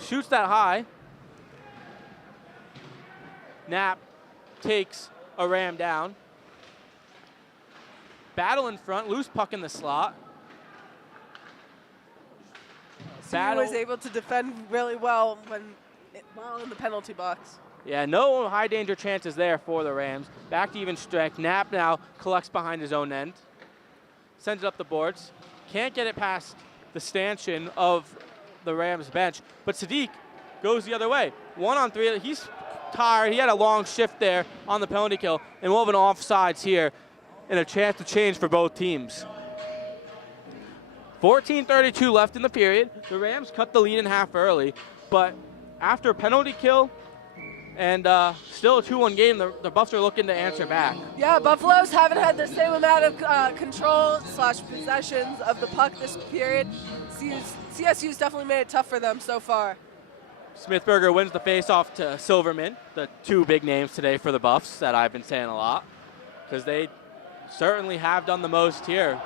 shoots that high. Knapp takes a Ram down. Battle in front, loose puck in the slot. He was able to defend really well while in the penalty box. Yeah, no high danger chances there for the Rams. Back to even strength. Knapp now collects behind his own end. Sends it up the boards. Can't get it past the stanchion of the Rams bench. But Sadiq goes the other way. 1-on-3. He's tired. He had a long shift there on the penalty kill. And we'll have an offsides here and a chance to change for both teams. 14:32 left in the period. The Rams cut the lead in half early. But after a penalty kill, and still a 2-1 game, the Buffs are looking to answer back. Yeah, Buffaloes haven't had the same amount of control/possessions of the puck this period. CSU's definitely made it tough for them so far. Smithberger wins the faceoff to Silverman, the two big names today for the Buffs that I've been saying a lot, because they certainly have done the most here.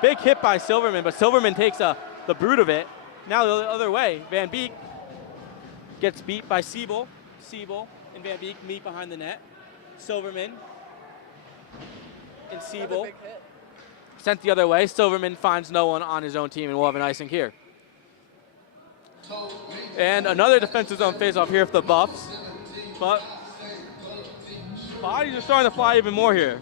Big hit by Silverman, but Silverman takes the brute of it. Now the other way, Van Beek gets beat by Siebel. Siebel and Van Beek meet behind the net. Silverman and Siebel sent the other way. Silverman finds no one on his own team, and we'll have an icing here. And another defensive zone faceoff here for the Buffs. But bodies are starting to fly even more here.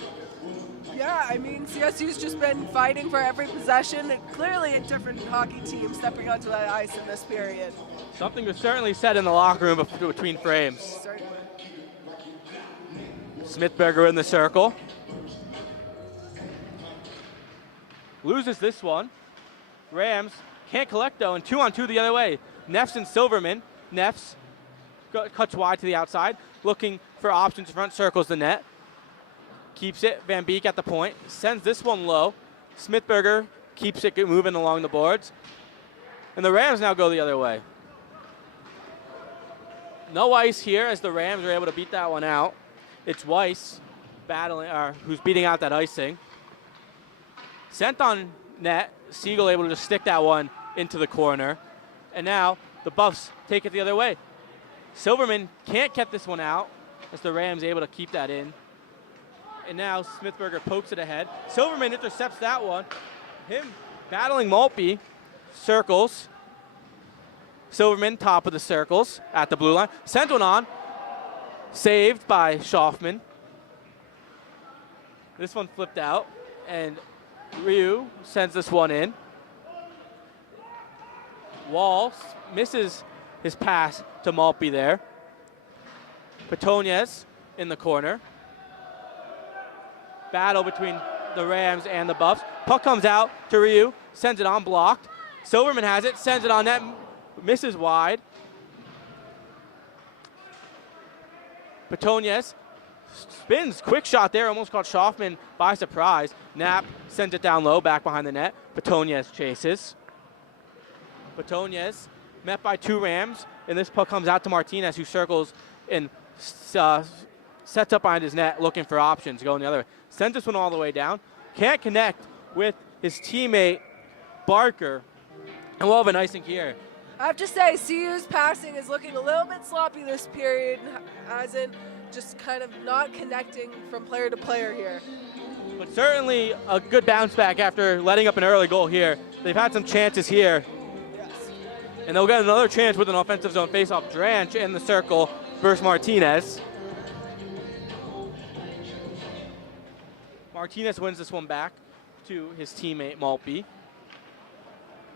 Yeah, I mean, CSU's just been fighting for every possession. And clearly a different hockey team stepping onto that ice in this period. Something was certainly said in the locker room between frames. Certainly. Smithberger in the circle. Loses this one. Rams can't collect though, and 2-on-2 the other way. Neffs and Silverman. Neffs cuts wide to the outside, looking for options, front circles the net. Keeps it, Van Beek at the point, sends this one low. Smithberger keeps it moving along the boards. And the Rams now go the other way. No ice here as the Rams are able to beat that one out. It's Weiss battling, who's beating out that icing. Sent on net, Siegel able to just stick that one into the corner. And now the Buffs take it the other way. Silverman can't get this one out as the Rams able to keep that in. And now Smithberger pokes it ahead. Silverman intercepts that one. Him battling Maltby. Circles. Silverman top of the circles at the blue line. Sent one on. Saved by Schaufman. This one flipped out. And Ryu sends this one in. Wall misses his pass to Maltby there. Petonias in the corner. Battle between the Rams and the Buffs. Puck comes out to Ryu, sends it on blocked. Silverman has it, sends it on net, misses wide. Petonias spins, quick shot there, almost caught Schaufman by surprise. Knapp sends it down low, back behind the net. Petonias chases. Petonias met by 2 Rams, and this puck comes out to Martinez, who circles and sets up behind his net, looking for options, going the other way. Sends this one all the way down. Can't connect with his teammate, Barker. And we'll have an icing here. I have to say, CU's passing is looking a little bit sloppy this period, as in just kind of not connecting from player to player here. But certainly a good bounce back after letting up an early goal here. They've had some chances here. Yes. And they'll get another chance with an offensive zone faceoff. Dranch in the circle versus Martinez. Martinez wins this one back to his teammate Maltby.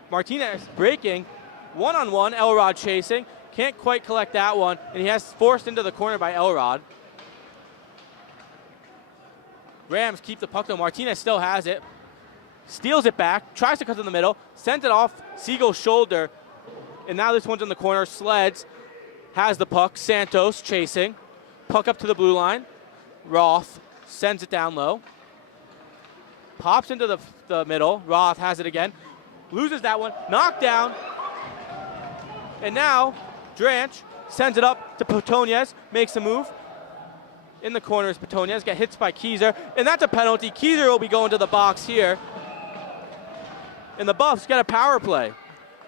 Martinez breaking, one-on-one, Elrod chasing. Can't quite collect that one, and he has forced into the corner by Elrod. Rams keep the puck though. Martinez still has it. Steals it back, tries to cut to the middle, sends it off Siegel's shoulder, and now this one's in the corner. Sleds has the puck. Santos chasing. Puck up to the blue line. Roth sends it down low. Pops into the middle. Roth has it again. Loses that one. Knocked down. And now Dranch sends it up to Petonias. Makes a move. In the corner is Petonias. Get hits by Keyser. And that's a penalty. Keyser will be going to the box here. And the Buffs get a power play.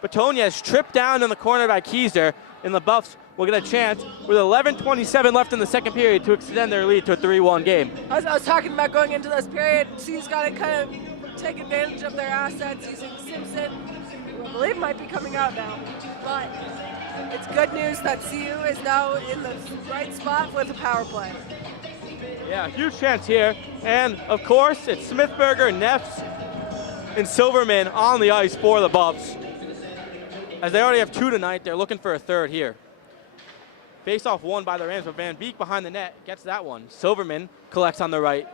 Petonias tripped down in the corner by Keyser. And the Buffs will get a chance with 11:27 left in the second period to extend their lead to a 3-1 game. I was talking about going into this period, CU's got to kind of take advantage of their assets using Simpson, who I believe might be coming out now. But it's good news that CU is now in the right spot with a power play. Yeah, huge chance here. And of course, it's Smithberger, Neffs, and Silverman on the ice for the Buffs. As they already have 2 tonight, they're looking for a third here. Face-off won by the Rams, but Van Beek behind the net gets that one. Silverman collects on the right,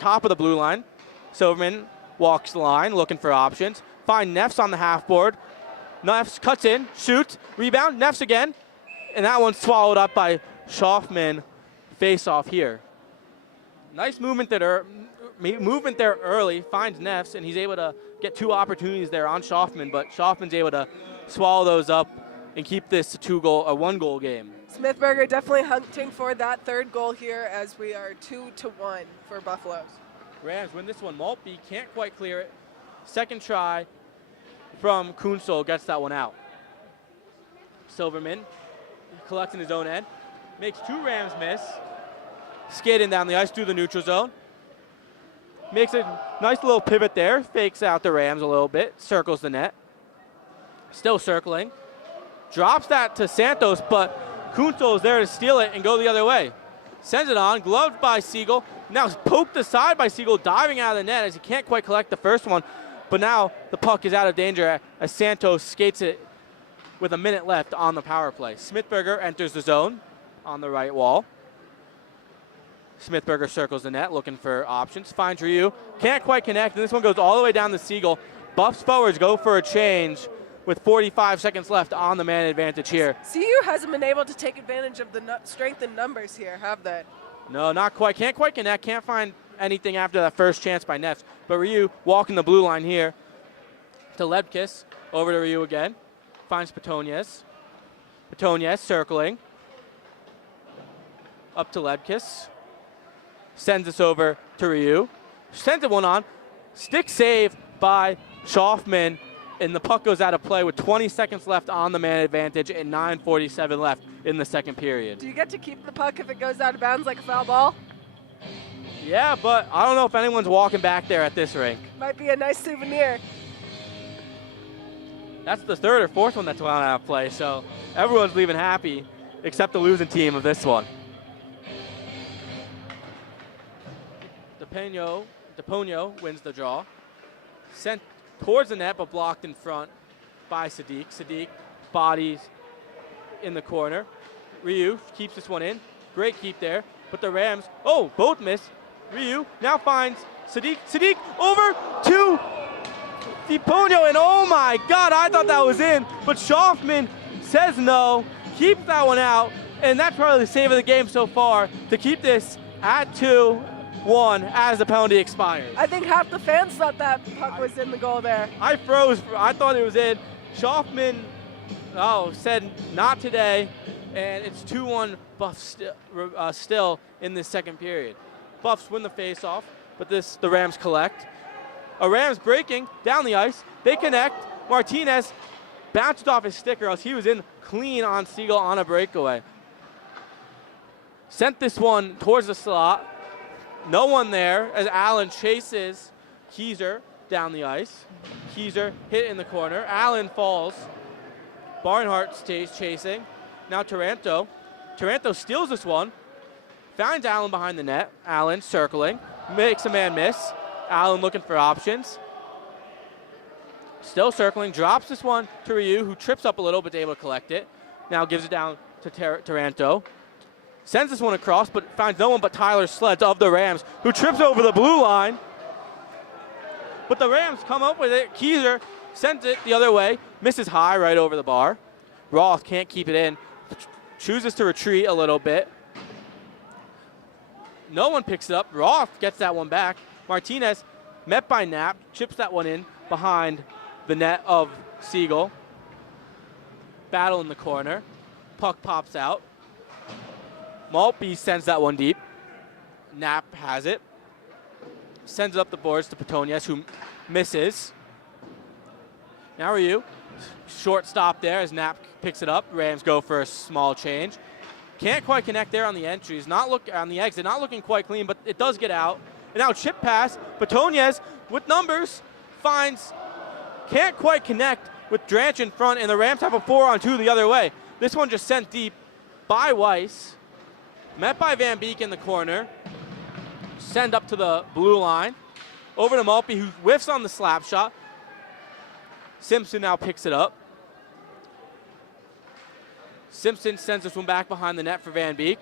top of the blue line. Silverman walks the line, looking for options. Find Neffs on the half board. Neffs cuts in, shoots, rebound, Neffs again. And that one's swallowed up by Schaufman. Face-off here. Nice movement there early, finds Neffs, and he's able to get 2 opportunities there on Schaufman, but Schaufman's able to swallow those up and keep this a 1-goal game. Smithberger definitely hunting for that third goal here as we are 2-1 for Buffaloes. Rams win this one. Maltby can't quite clear it. Second try from Kunsel gets that one out. Silverman collecting his own end. Makes 2 Rams miss. Skating down the ice through the neutral zone. Makes a nice little pivot there. Fakes out the Rams a little bit. Circles the net. Still circling. Drops that to Santos, but Kunsel is there to steal it and go the other way. Sends it on, gloved by Siegel. Now poked aside by Siegel, diving out of the net as he can't quite collect the first one. But now the puck is out of danger as Santos skates it with a minute left on the power play. Smithberger enters the zone on the right wall. Smithberger circles the net, looking for options. Finds Ryu, can't quite connect, and this one goes all the way down to Siegel. Buffs forwards go for a change with 45 seconds left on the man advantage here. CU hasn't been able to take advantage of the strength in numbers here, have they? No, not quite. Can't quite connect. Can't find anything after that first chance by Neffs. But Ryu walking the blue line here to Lebkis. Over to Ryu again. Finds Petonias. Petonias circling. Up to Lebkis. Sends this over to Ryu. Sends it one on. Stick save by Schaufman. and the puck goes out of play with 20 seconds left on the man advantage and 9:47 left in the second period. Do you get to keep the puck if it goes out of bounds like a foul ball? Yeah, but I don't know if anyone's walking back there at this rink. Might be a nice souvenir. That's the third or fourth one that's gone out of play, so everyone's leaving happy except the losing team of this one. DePonio wins the draw. Sent towards the net, but blocked in front by Sadiq. Sadiq bodies in the corner. Ryu keeps this one in. Great keep there. But the Rams, both miss. Ryu now finds Sadiq. Sadiq over to DePonio, and oh my God, I thought that was in. But Schaufman says no, keeps that one out, and that's probably the save of the game so far to keep this at 2-1 as the penalty expires. I think half the fans thought that puck was in the goal there. I froze. I thought it was in. Schaufman, said not today, and it's 2-1 Buffs still in this second period. Buffs win the faceoff, but the Rams collect. A Rams breaking down the ice. They connect. Martinez bounced off his stick, or else he was in clean on Siegel on a breakaway. Sent this one towards the slot. No one there as Allen chases Keyser down the ice. Keyser hit in the corner. Allen falls. Barnhart stays chasing. Now Taranto. Taranto steals this one. Finds Allen behind the net. Allen circling. Makes a man miss. Allen looking for options. Still circling. Drops this one to Ryu, who trips up a little but able to collect it. Now gives it down to Taranto. Sends this one across, but finds no one but Tyler Sleds of the Rams, who trips over the blue line. But the Rams come up with it. Keyser sends it the other way. Misses high right over the bar. Roth can't keep it in. Chooses to retreat a little bit. No one picks it up. Roth gets that one back. Martinez, met by Knapp, chips that one in behind the net of Siegel. Battle in the corner. Puck pops out. Maltby sends that one deep. Knapp has it. Sends it up the boards to Petonias, who misses. Now Ryu. Short stop there as Knapp picks it up. Rams go for a small change. Can't quite connect there on the entries. On the exit, not looking quite clean, but it does get out. And now chip pass. Petonias with numbers can't quite connect with Dranch in front, and the Rams have a 4-on-2 the other way. This one just sent deep by Weiss. Met by Van Beek in the corner. Send up to the blue line. Over to Maltby, who whiffs on the slap shot. Simpson now picks it up. Simpson sends this one back behind the net for Van Beek.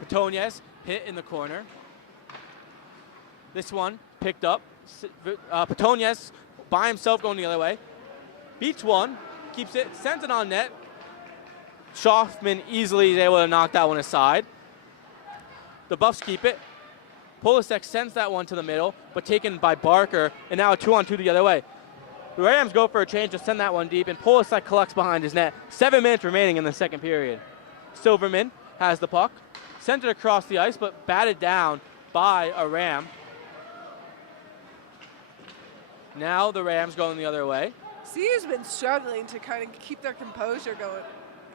Petonias hit in the corner. This one picked up. Petonias by himself going the other way. Beats one, keeps it, sends it on net. Schaufman easily is able to knock that one aside. The Buffs keep it. Polasek sends that one to the middle, but taken by Barker, and now a 2-on-2 the other way. The Rams go for a change to send that one deep, and Polasek collects behind his net. 7 minutes remaining in the second period. Silverman has the puck, sends it across the ice, but batted down by a Ram. Now the Rams going the other way. CU's been struggling to kind of keep their composure going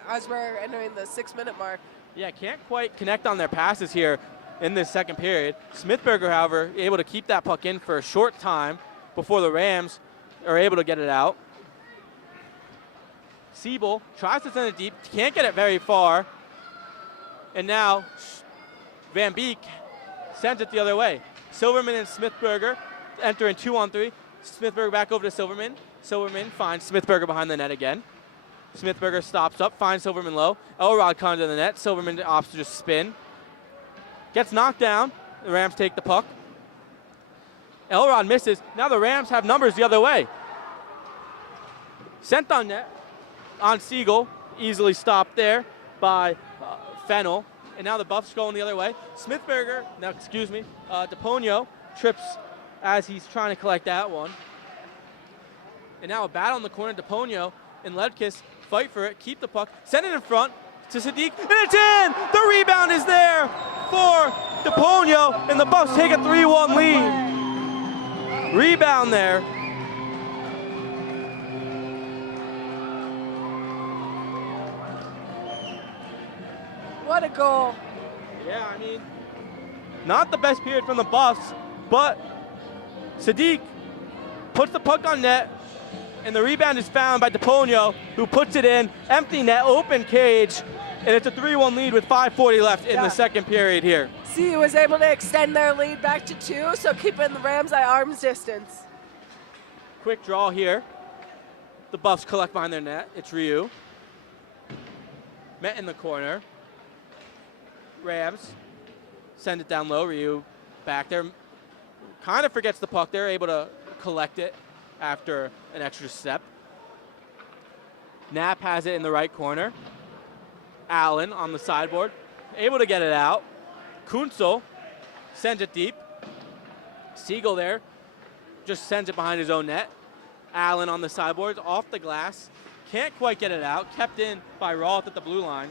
as we're entering the 6-minute mark. Yeah, can't quite connect on their passes here in this second period. Smithberger, however, able to keep that puck in for a short time before the Rams are able to get it out. Siebel tries to send it deep, can't get it very far. And now Van Beek sends it the other way. Silverman and Smithberger enter in 2-on-3. Smithberger back over to Silverman. Silverman finds Smithberger behind the net again. Smithberger stops up, finds Silverman low. Elrod comes to the net. Silverman opts to just spin. Gets knocked down. The Rams take the puck. Elrod misses. Now the Rams have numbers the other way. Sent on net on Siegel. Easily stopped there by Fennel. And now the Buffs going the other way. Smithberger, DePonio trips as he's trying to collect that one. And now a battle in the corner. DePonio and Ledkis fight for it, keep the puck, send it in front to Sadiq, and it's in! The rebound is there for DePonio, and the Buffs take a 3-1 lead. Rebound there What a goal. Yeah, I mean, not the best period from the Buffs, but Sadiq puts the puck on net, and the rebound is found by DePonio, who puts it in, empty net, open cage, and it's a 3-1 lead with 5:40 left in the second period here. CU was able to extend their lead back to 2, so keeping the Rams at arm's distance. Quick draw here. The Buffs collect behind their net. It's Ryu. Met in the corner. Rams send it down low. Ryu back there. Kind of forgets the puck. They're able to collect it after an extra step. Knapp has it in the right corner. Allen on the sideboard. Able to get it out. Kunzel sends it deep. Siegel there just sends it behind his own net. Allen on the sideboards, off the glass. Can't quite get it out. Kept in by Roth at the blue line.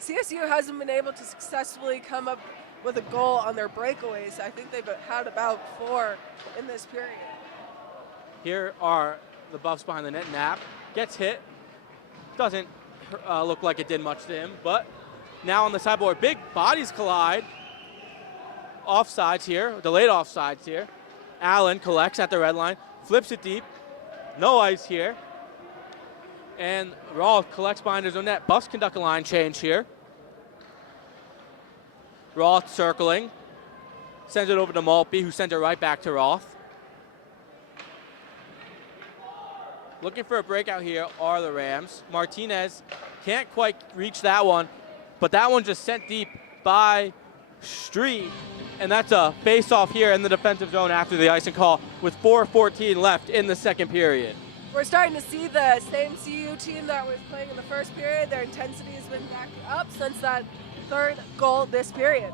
CSU hasn't been able to successfully come up with a goal on their breakaways. I think they've had about 4 in this period. Here are the Buffs behind the net. Knapp gets hit. Doesn't look like it did much to him, but now on the sideboard, big bodies collide. Offsides here, delayed offsides here. Allen collects at the red line, flips it deep. No ice here. And Roth collects behind his own net. Buffs conduct a line change here. Roth circling. Sends it over to Maltby, who sends it right back to Roth. Looking for a breakout here are the Rams. Martinez can't quite reach that one, but that one just sent deep by Street. And that's a face-off here in the defensive zone after the icing call with 4:14 left in the second period. We're starting to see the same CU team that was playing in the first period. Their intensity has been back up since that third goal this period.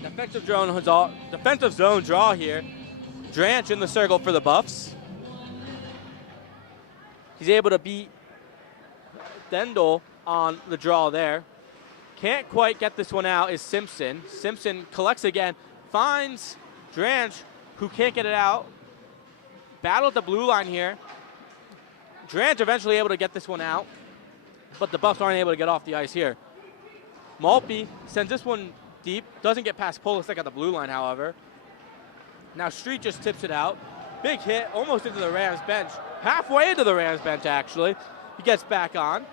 Defensive zone draw here. Dranch in the circle for the Buffs. He's able to beat Dendel on the draw there. Can't quite get this one out is Simpson. Simpson collects again, finds Dranch, who can't get it out. Battle at the blue line here. Dranch eventually able to get this one out, but the Buffs aren't able to get off the ice here. Maltby sends this one deep, doesn't get past Polisek at the blue line, however. Now Street just tips it out. Big hit, almost into the Rams bench. Halfway into the Rams bench, actually. He gets back on.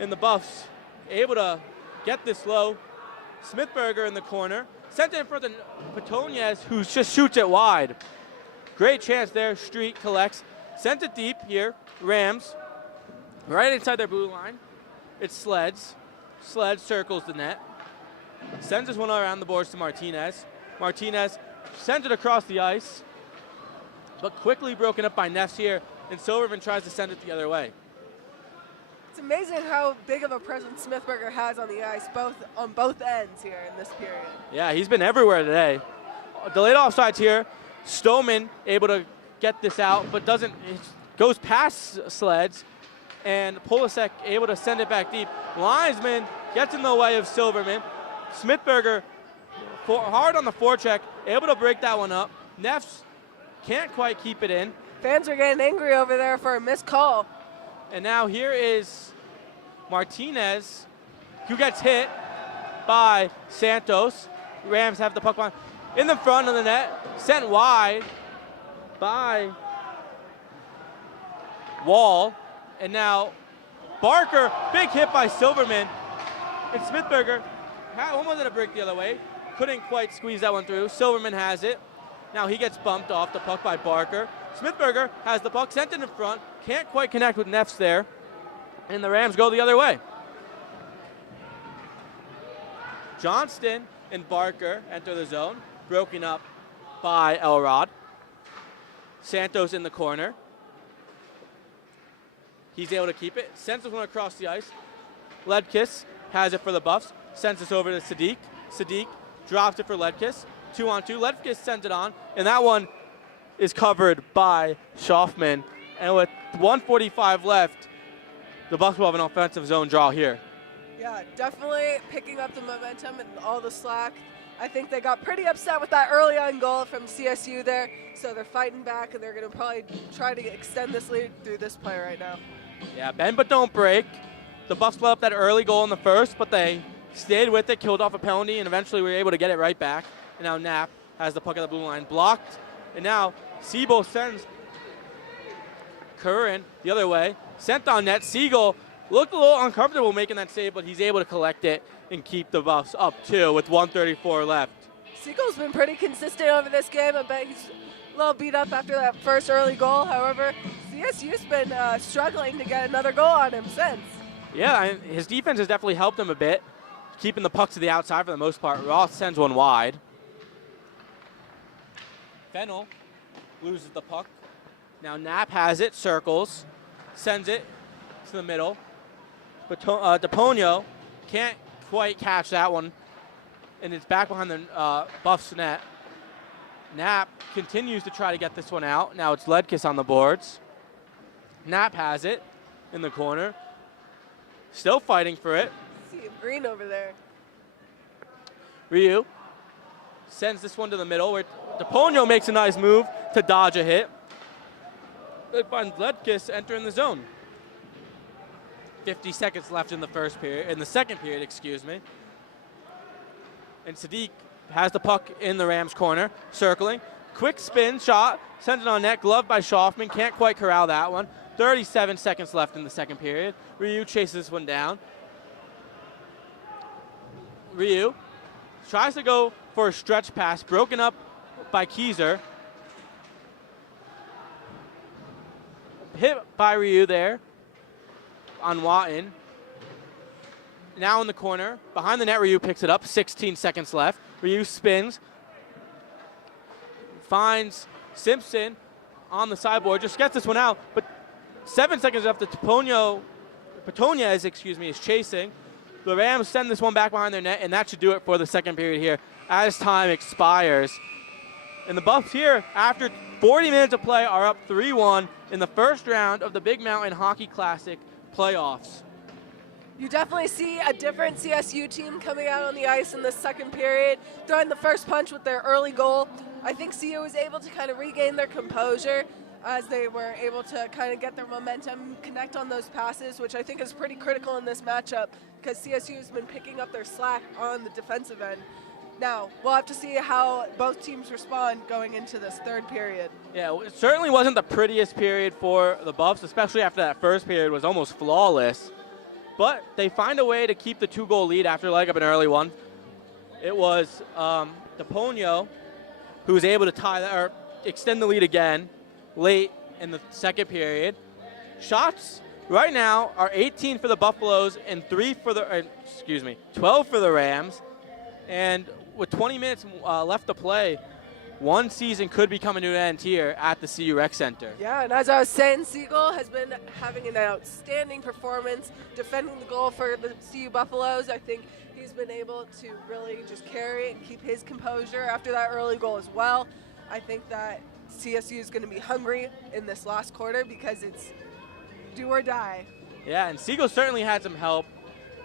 And the Buffs able to get this low. Smithberger in the corner. Sent it in front of Petonias, who just shoots it wide. Great chance there. Street collects. Sent it deep here. Rams. Right inside their blue line. It's Sleds. Sleds circles the net. Sends this one around the boards to Martinez. Martinez sends it across the ice, but quickly broken up by Neffs here, and Silverman tries to send it the other way. It's amazing how big of a presence Smithberger has on the ice, on both ends here in this period. Yeah, he's been everywhere today. Delayed offsides here. Stoneman able to get this out, but doesn't. It goes past Sleds, and Polisek able to send it back deep. Linesman gets in the way of Silverman. Smithberger hard on the forecheck, able to break that one up. Neffs can't quite keep it in. Fans are getting angry over there for a missed call. And now here is Martinez, who gets hit by Santos. Rams have the puck on in the front of the net, sent wide by Wall. And now Barker, big hit by Silverman. And Smithberger wanted to break the other way. Couldn't quite squeeze that one through. Silverman has it. Now he gets bumped off the puck by Barker. Smithberger has the puck, sent it in front. Can't quite connect with Neffs there. And the Rams go the other way. Johnston and Barker enter the zone. Broken up by Elrod. Santos in the corner. He's able to keep it. Sends this one across the ice. Ledkiss has it for the Buffs. Sends this over to Sadiq. Sadiq drops it for Ledkiss. 2-on-2. Ledkiss sends it on. And that one is covered by Schaufman. And with 1:45 left, the Buffs will have an offensive zone draw here. Yeah, definitely picking up the momentum and all the slack. I think they got pretty upset with that early on goal from CSU there, so they're fighting back, and they're going to probably try to extend this lead through this play right now. Yeah, bend but don't break. The Buffs let up that early goal in the first, but they stayed with it, killed off a penalty, and eventually were able to get it right back. And now Knapp has the puck at the blue line, blocked. And now Siebel sends Curran the other way. Sent on net. Siegel looked a little uncomfortable making that save, but he's able to collect it and keep the Buffs up 2 with 1:34 left. Siegel's been pretty consistent over this game. I bet he's a little beat up after that first early goal. However, CSU's been struggling to get another goal on him since. Yeah, his defense has definitely helped him a bit, keeping the puck to the outside for the most part. Ross sends one wide. Fennel loses the puck. Now Knapp has it, circles, sends it to the middle. But DePonio can't quite catch that one, and it's back behind the Buffs net. Knapp continues to try to get this one out. Now it's Ledkis on the boards. Knapp has it in the corner. Still fighting for it. See Green over there. Ryu sends this one to the middle where DePonio makes a nice move to dodge a hit. It finds Ledkis entering the zone. 50 seconds left in the second period, excuse me. And Sadiq has the puck in the Rams corner, circling. Quick spin shot, sends it on net, gloved by Schaufman. Can't quite corral that one. 37 seconds left in the second period. Ryu chases this one down. Ryu tries to go for a stretch pass, broken up by Keyser. Hit by Ryu there on Watton. Now in the corner, behind the net, Ryu picks it up, 16 seconds left. Ryu spins, finds Simpson on the sideboard, just gets this one out, but 7 seconds left. The Petonia is chasing. The Rams send this one back behind their net, and that should do it for the second period here as time expires. And the Buffs here, after 40 minutes of play, are up 3-1 in the first round of the Big Mountain Hockey Classic playoffs. You definitely see a different CSU team coming out on the ice in the second period, throwing the first punch with their early goal. I think CU was able to kind of regain their composure as they were able to kind of get their momentum, connect on those passes, which I think is pretty critical in this matchup because CSU has been picking up their slack on the defensive end. Now, we'll have to see how both teams respond going into this third period. Yeah, it certainly wasn't the prettiest period for the Buffs, especially after that first period was almost flawless. But they find a way to keep the 2-goal lead after letting up an early one. It was DePonio who was able to extend the lead again late in the second period. Shots right now are 18 for the Buffaloes and 12 for the Rams. And with 20 minutes left to play, one season could be coming to an end here at the CU Rec Center. Yeah, and as I was saying, Siegel has been having an outstanding performance defending the goal for the CU Buffaloes. I think he's been able to really just carry and keep his composure after that early goal as well. I think that CSU is going to be hungry in this last quarter because it's do or die. Yeah, and Siegel certainly had some help.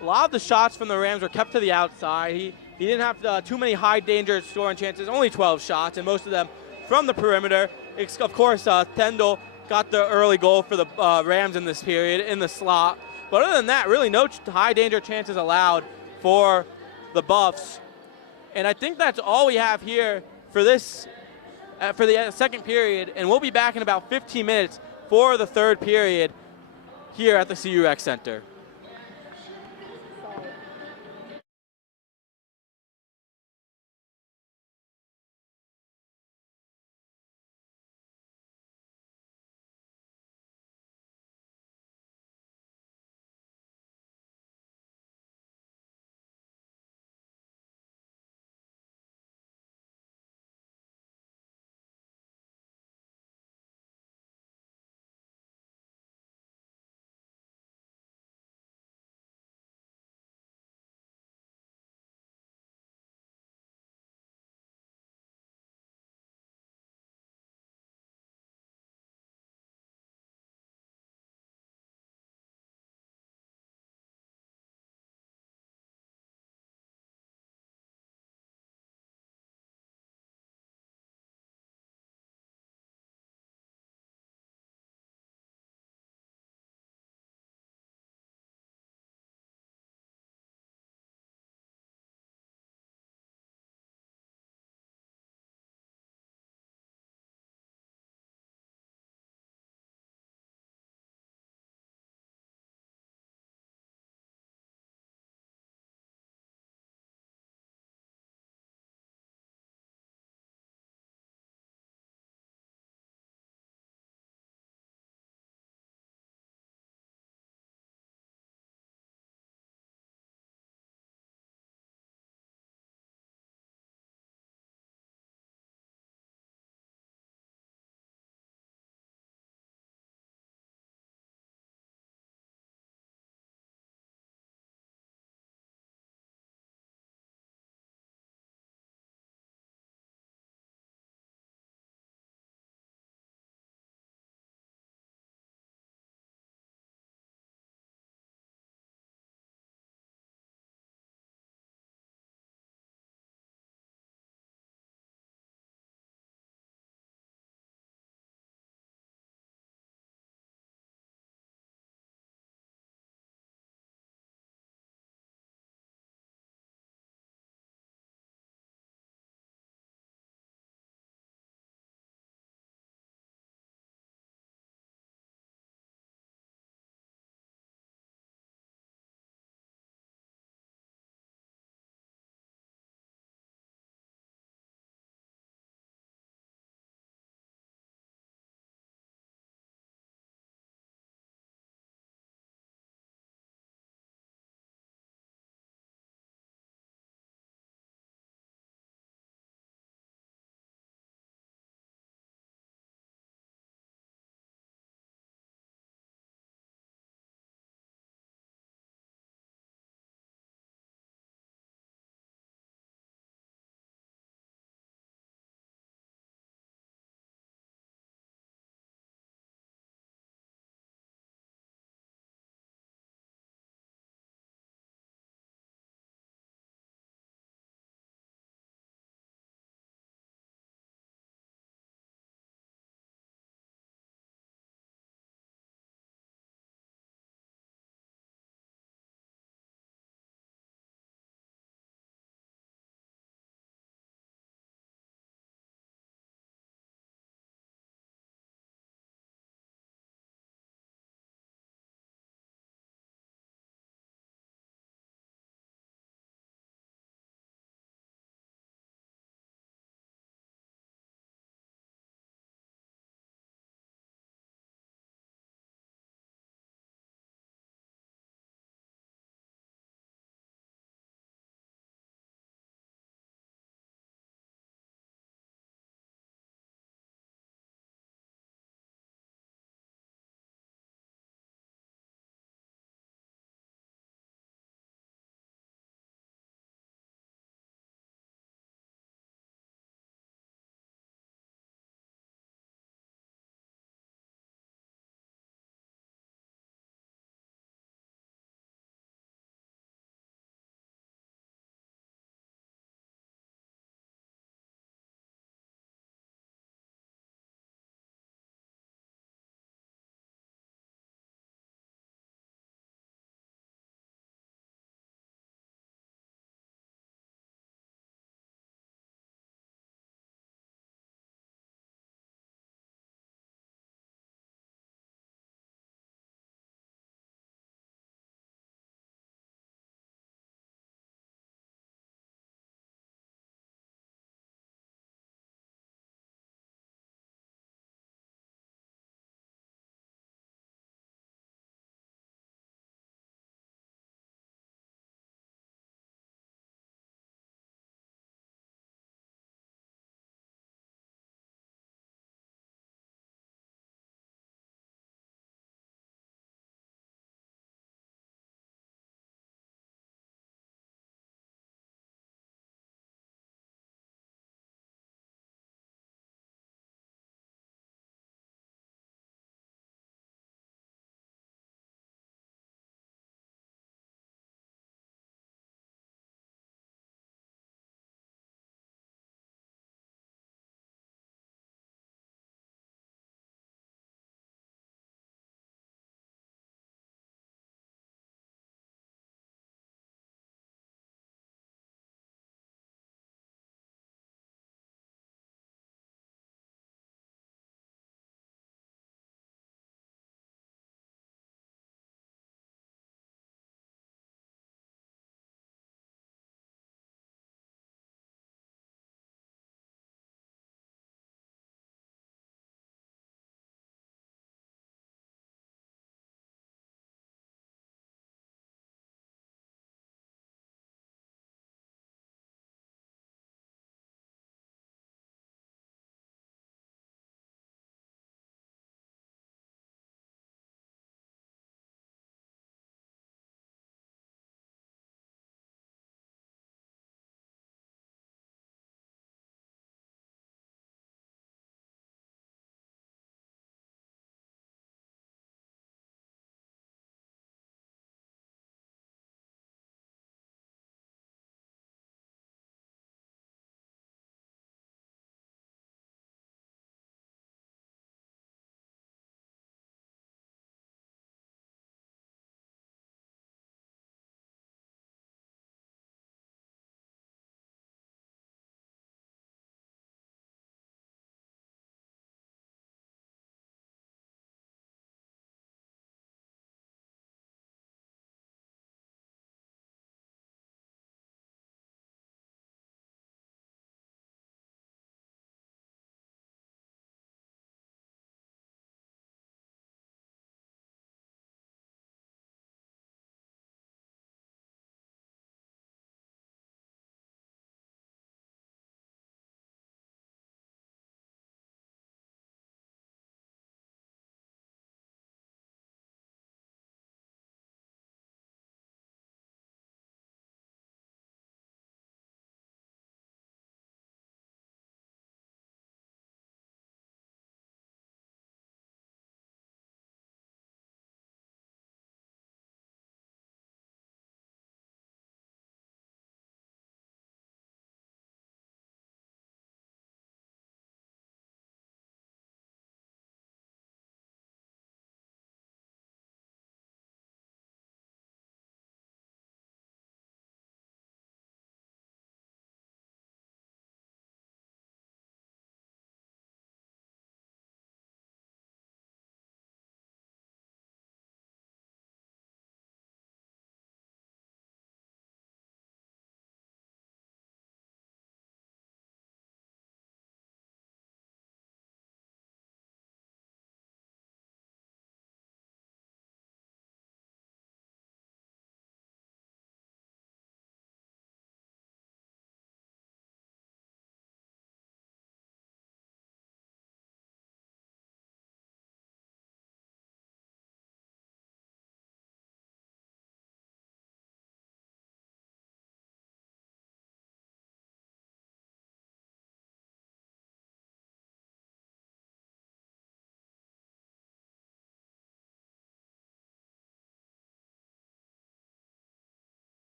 A lot of the shots from the Rams were kept to the outside. He didn't have too many high danger scoring chances, only 12 shots, and most of them from the perimeter. Of course, Thendel got the early goal for the Rams in this period in the slot. But other than that, really no high danger chances allowed for the Buffs. And I think that's all we have here for this for the second period, and we'll be back in about 15 minutes for the third period here at the CU Rec Center.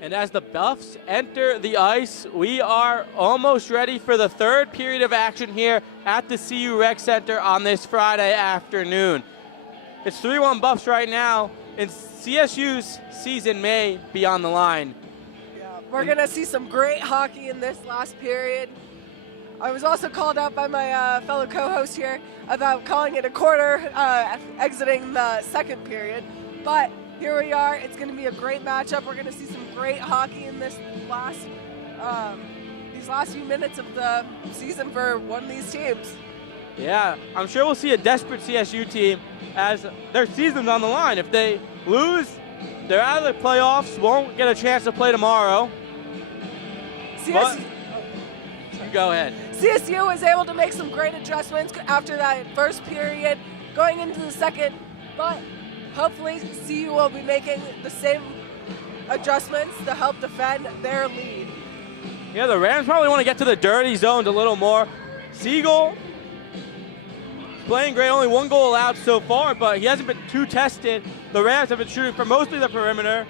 And as the Buffs enter the ice, we are almost ready for the third period of action here at the CU Rec Center on this Friday afternoon. It's 3-1 Buffs right now, and CSU's season may be on the line. Yeah, we're going to see some great hockey in this last period. I was also called out by my fellow co-host here about calling it a quarter exiting the second period, but here we are. It's going to be a great matchup. We're going to see some great hockey in this these last few minutes of the season for one of these teams. Yeah, I'm sure we'll see a desperate CSU team as their season's on the line. If they lose, they're out of the playoffs, won't get a chance to play tomorrow. CSU, you go ahead. CSU was able to make some great adjustments after that first period, going into the second, but hopefully CU will be making the same adjustments to help defend their lead. Yeah, the Rams probably want to get to the dirty zones a little more. Siegel playing great, only 1 goal allowed so far, but he hasn't been too tested. The Rams have been shooting from mostly the perimeter.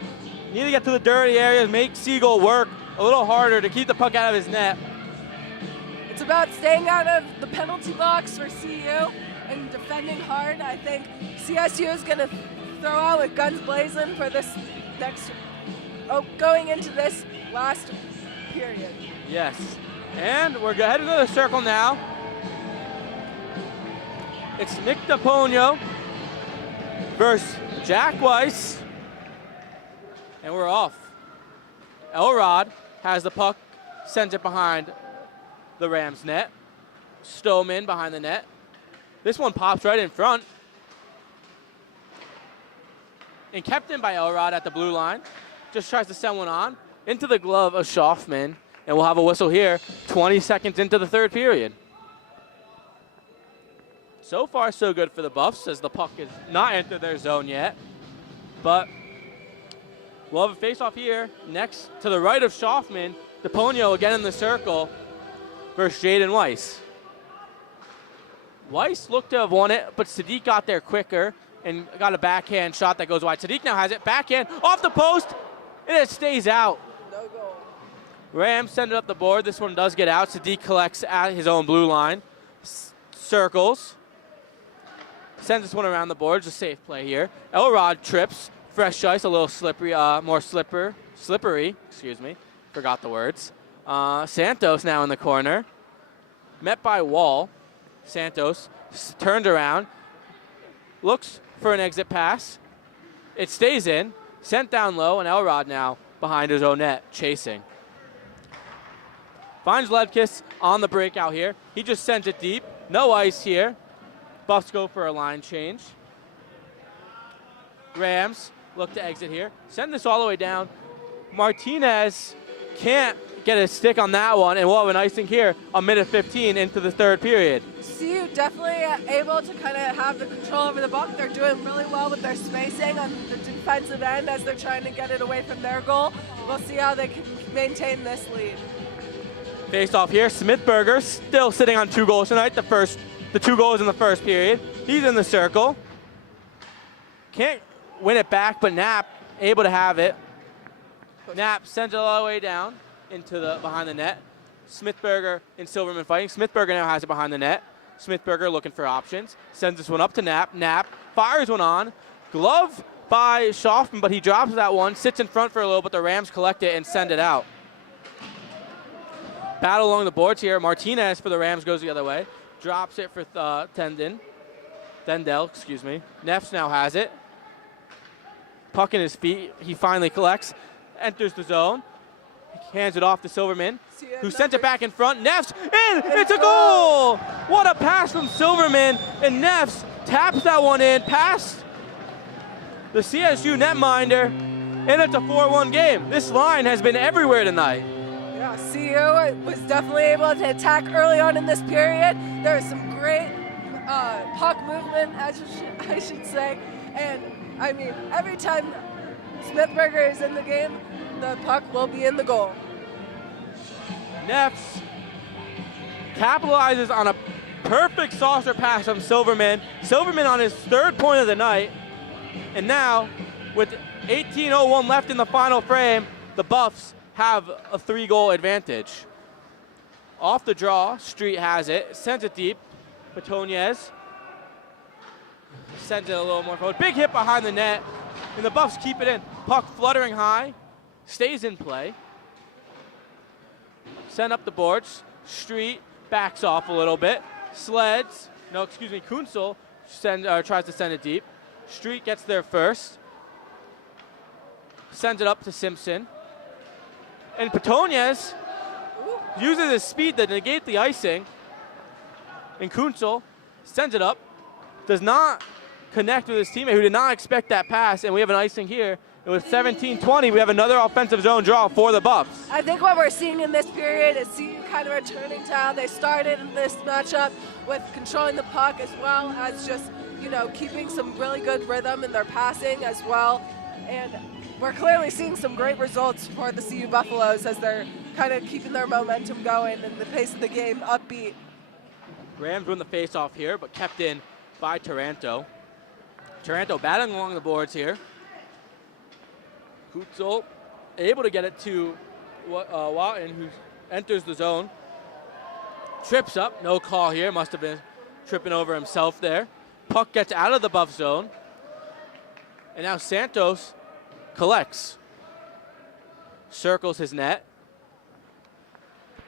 Need to get to the dirty areas, make Siegel work a little harder to keep the puck out of his net. It's about staying out of the penalty box for CU and defending hard. I think CSU is going to throw out with guns blazing for this going into this last period. Yes, and we're heading to the circle now. It's Nick DePonio versus Jack Weiss, and we're off. Elrod has the puck, sends it behind the Rams net. Stoneman behind the net. This one pops right in front. And kept in by Elrod at the blue line. Just tries to send one on into the glove of Schaufman. And we'll have a whistle here 20 seconds into the third period. So far, so good for the Buffs as the puck has not entered their zone yet. But we'll have a face-off here next to the right of Schaufman. DePonio again in the circle versus Jaden Weiss. Weiss looked to have won it, but Sadiq got there quicker and got a backhand shot that goes wide. Sadiq now has it, backhand, off the post, and it stays out. No goal. Rams send it up the board. This one does get out. Sadiq collects at his own blue line. Circles. Sends this one around the board. It's a safe play here. Elrod trips. Fresh ice, a little slippery, more slippery, excuse me. Forgot the words. Santos now in the corner. Met by Wall. Santos turned around. Looks for an exit pass. It stays in. Sent down low, and Elrod now behind his own net, chasing. Finds Ledkis on the breakout here. He just sends it deep. No ice here. Buffs go for a line change. Rams look to exit here. Send this all the way down. Martinez can't get a stick on that one, and we'll have an icing here, a minute 15 into the third period. CU definitely able to kind of have the control over the puck. They're doing really well with their spacing on the defensive end as they're trying to get it away from their goal. We'll see how they can maintain this lead. Face off here, Smithberger still sitting on 2 goals tonight, the 2 goals in the first period. He's in the circle. Can't win it back, but Knapp able to have it. Knapp sends it all the way down into the behind the net. Smithberger and Silverman fighting. Smithberger now has it behind the net. Smithberger looking for options. Sends this one up to Knapp. Knapp fires one on. Glove by Schaufman, but he drops that one. Sits in front for a little, but the Rams collect it and send it out. Battle along the boards here. Martinez for the Rams goes the other way. Drops it for Tendell, excuse me. Neffs now has it. Puck in his feet. He finally collects. Enters the zone. Hands it off to Silverman, who sent it back in front. Neffs in! It's a goal! What a pass from Silverman. And Neffs taps that one in past the CSU netminder. And it's a 4-1 game. This line has been everywhere tonight. Yeah, CU was definitely able to attack early on in this period. There was some great puck movement, as I should say. And, I mean, every time Smithberger is in the game, the puck will be in the goal. Neffs capitalizes on a perfect saucer pass from Silverman. Silverman on his 3rd point of the night. And now, with 18:01 left in the final frame, the Buffs have a 3-goal advantage. Off the draw, Street has it, sends it deep. Petoniez sends it a little more forward. Big hit behind the net, and the Buffs keep it in. Puck fluttering high, stays in play. Send up the boards. Street backs off a little bit. Kunzel tries to send it deep. Street gets there first. Sends it up to Simpson. And Petoniez uses his speed to negate the icing. And Kunzel sends it up. Does not connect with his teammate who did not expect that pass. And we have an icing here. And with 17-20, we have another offensive zone draw for the Buffs. I think what we're seeing in this period is CU kind of returning to how they started in this matchup with controlling the puck as well as just, keeping some really good rhythm in their passing as well. And we're clearly seeing some great results for the CU Buffaloes as they're kind of keeping their momentum going and the pace of the game upbeat. Rams win the face-off here, but kept in by Taranto. Taranto battling along the boards here. Kunzel able to get it to Watton, who enters the zone. Trips up, no call here. Must have been tripping over himself there. Puck gets out of the Buff zone. And now Santos collects. Circles his net.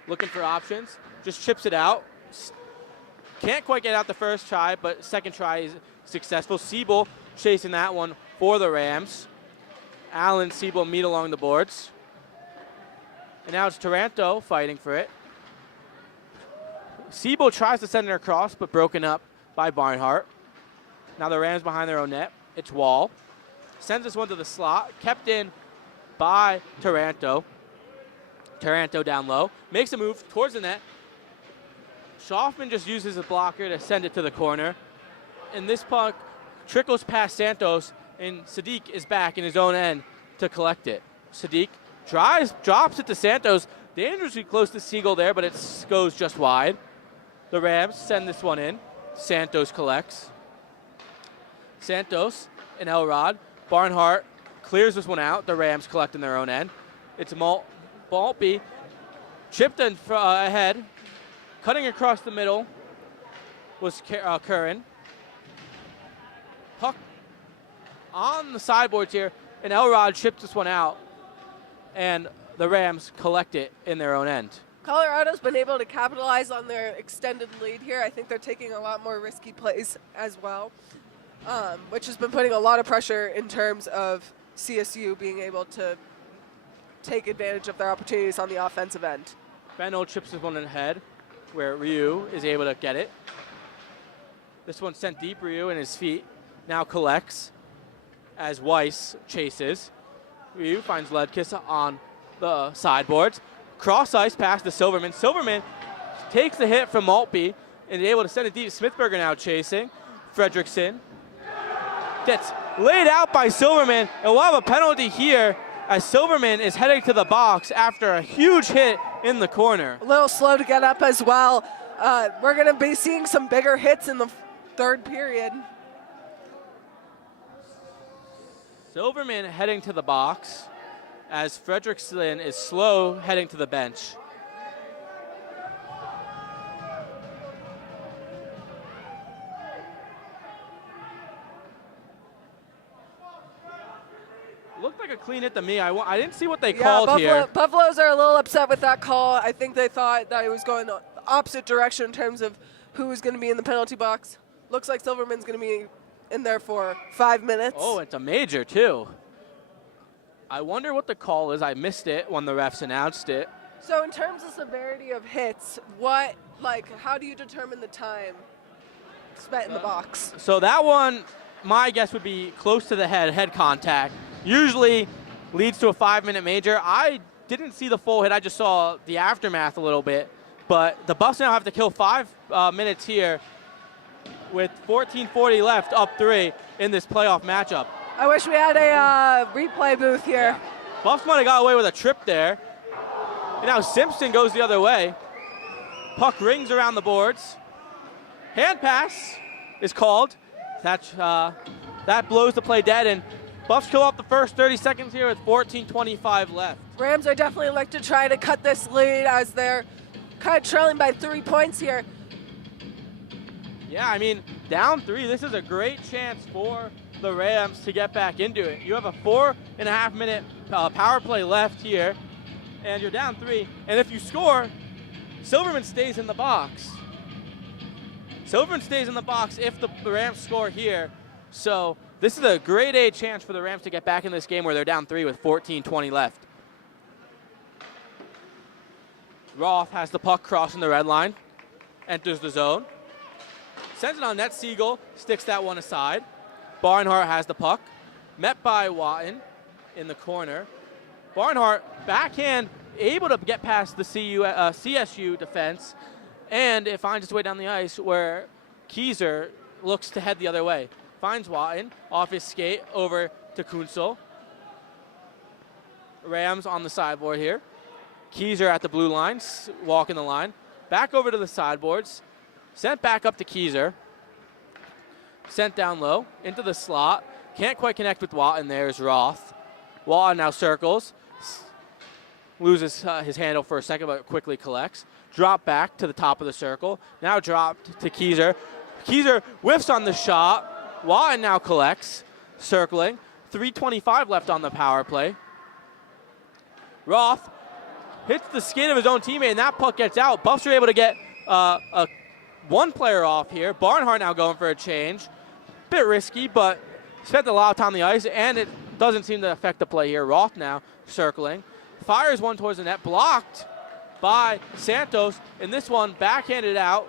Looking for options. Just chips it out. Can't quite get out the first try, but second try is successful. Siebel chasing that one for the Rams. Allen, Siebel meet along the boards. And now it's Taranto fighting for it. Siebel tries to send it across, but broken up by Barnhart. Now the Rams behind their own net. It's Wall. Sends this one to the slot. Kept in by Taranto. Taranto down low. Makes a move towards the net. Schaufman just uses a blocker to send it to the corner. And this puck trickles past Santos, and Sadiq is back in his own end to collect it. Sadiq drops it to Santos. Dangerously close to Siegel there, but it goes just wide. The Rams send this one in. Santos collects. Santos and Elrod. Barnhart clears this one out. The Rams collect in their own end. It's Maltby. Chipped in ahead. Cutting across the middle was Curran. Puck on the sideboards here, and Elrod chips this one out, and the Rams collect it in their own end. Colorado's been able to capitalize on their extended lead here. I think they're taking a lot more risky plays as well, which has been putting a lot of pressure in terms of CSU being able to take advantage of their opportunities on the offensive end. Benno chips this one ahead, where Ryu is able to get it. This one sent deep. Ryu in his feet now collects as Weiss chases. Ryu finds Ledkis on the sideboards. Cross ice pass to Silverman. Silverman takes the hit from Maltby and is able to send it deep. Smithberger now chasing. Fredrickson gets laid out by Silverman, and we'll have a penalty here as Silverman is heading to the box after a huge hit in the corner. A little slow to get up as well. We're going to be seeing some bigger hits in the third period. Silverman heading to the box as Fredrickson is slow heading to the bench. Looked like a clean hit to me. I didn't see what they called here. Buffaloes are a little upset with that call. I think they thought that it was going the opposite direction in terms of who was going to be in the penalty box. Looks like Silverman's going to be in there for 5 minutes. Oh, it's a major too. I wonder what the call is. I missed it when the refs announced it. So in terms of severity of hits, how do you determine the time spent in the box? So that one, my guess would be close to the head contact. Usually leads to a 5-minute major. I didn't see the full hit. I just saw the aftermath a little bit. But the Buffs now have to kill 5 minutes here with 14:40 left, up 3 in this playoff matchup. I wish we had a replay booth here. Yeah. Buffs might have got away with a trip there. And now Simpson goes the other way. Puck rings around the boards. Hand pass is called. That blows the play dead, and Buffs kill off the first 30 seconds here with 14:25 left. Rams are definitely like to try to cut this lead as they're kind of trailing by 3 points here. Yeah, I mean, down 3, this is a great chance for the Rams to get back into it. You have a 4.5-minute power play left here, and you're down 3. And if you score, Silverman stays in the box. Silverman stays in the box if the Rams score here. So this is a grade A chance for the Rams to get back in this game where they're down 3 with 14:20 left. Roth has the puck crossing the red line, enters the zone. Sends it on net. Siegel sticks that one aside. Barnhart has the puck. Met by Watton in the corner. Barnhart, backhand, able to get past the CSU defense. And it finds its way down the ice where Keyser looks to head the other way. Finds Watton off his skate over to Kunsel. Rams on the sideboard here. Keyser at the blue line, walking the line. Back over to the sideboards. Sent back up to Keyser. Sent down low into the slot. Can't quite connect with Watton. There's Roth. Watton now circles. Loses his handle for a second, but quickly collects. Drop back to the top of the circle. Now dropped to Keyser. Keyser whiffs on the shot. Watton now collects. Circling. 3:25 left on the power play. Roth hits the skin of his own teammate, and that puck gets out. Buffs are able to get one player off here. Barnhart now going for a change. Bit risky, but spent a lot of time on the ice, and it doesn't seem to affect the play here. Roth now circling. Fires one towards the net. Blocked by Santos. And this one backhanded out.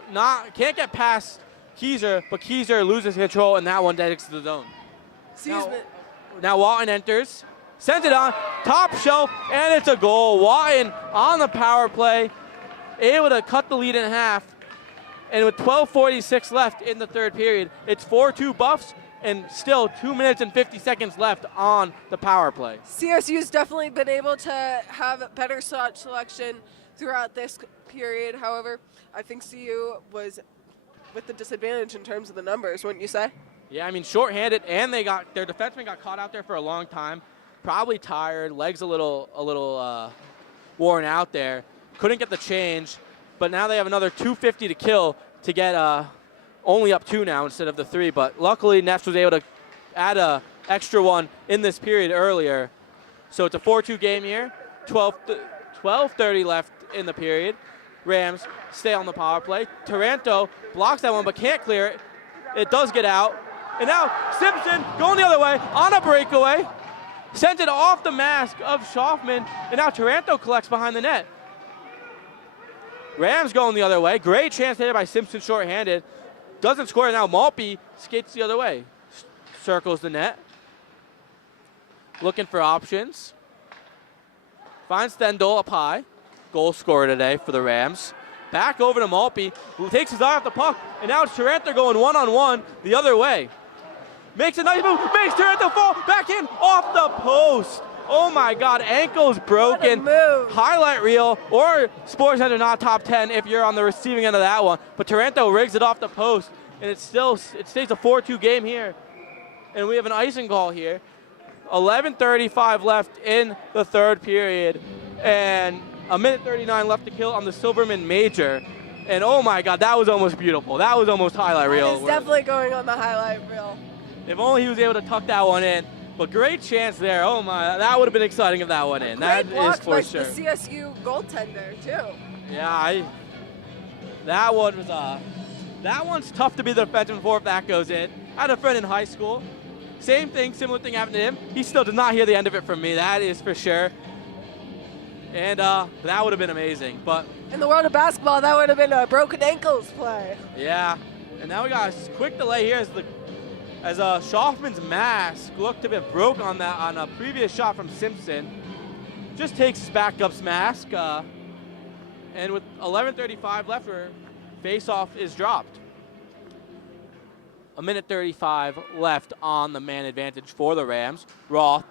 Can't get past Keyser, but Keyser loses control, and that one takes to the zone. Now Watton enters. Sends it on. Top shelf, and it's a goal. Watton on the power play. Able to cut the lead in half. And with 12:46 left in the third period, it's 4-2 Buffs, and still 2 minutes and 50 seconds left on the power play. CSU's definitely been able to have better shot selection throughout this period. However, I think CU was with the disadvantage in terms of the numbers, wouldn't you say? Yeah, I mean, shorthanded, and their defenseman got caught out there for a long time. Probably tired, legs a little worn out there. Couldn't get the change. But now they have another 2:50 to kill to get only up 2 now instead of the 3. But luckily, Nets was able to add a extra one in this period earlier. So it's a 4-2 game here. 12:30 left in the period. Rams stay on the power play. Taranto blocks that one but can't clear it. It does get out. And now Simpson going the other way on a breakaway. Sends it off the mask of Schaufman. And now Taranto collects behind the net. Rams going the other way. Great chance there by Simpson shorthanded. Doesn't score. Now Maltby skates the other way. Circles the net. Looking for options. Finds Stendel up high. Goal scorer today for the Rams. Back over to Maltby, who takes his eye off the puck. And now it's Taranto going one-on-one the other way. Makes a nice move. Makes Taranto fall. Back in. Off the post. Oh my God, ankles broken. Highlight reel or SportsCenter not top 10 if you're on the receiving end of that one. But Taranto rigs it off the post, and it stays a 4-2 game here. And we have an icing call here. 11:35 left in the third period, and a minute 39 left to kill on the Silverman Major. And oh my God, that was almost beautiful. That was almost highlight reel. It's definitely going on the highlight reel. If only he was able to tuck that one in. But great chance there. Oh my, that would have been exciting if that went in. That is for sure. The CSU goaltender too. Yeah, that one was that one's tough to be the defenseman for if that goes in. I had a friend in high school. Same thing, similar thing happened to him. He still did not hear the end of it from me. That is for sure. And that would have been amazing. But in the world of basketball, that would have been a broken ankles play. Yeah. And now we got a quick delay here as Schaufman's mask looked to be broke on a previous shot from Simpson. Just takes his backup's mask, and with 11:35 left, face-off is dropped. A minute 35 left on the man advantage for the Rams. Roth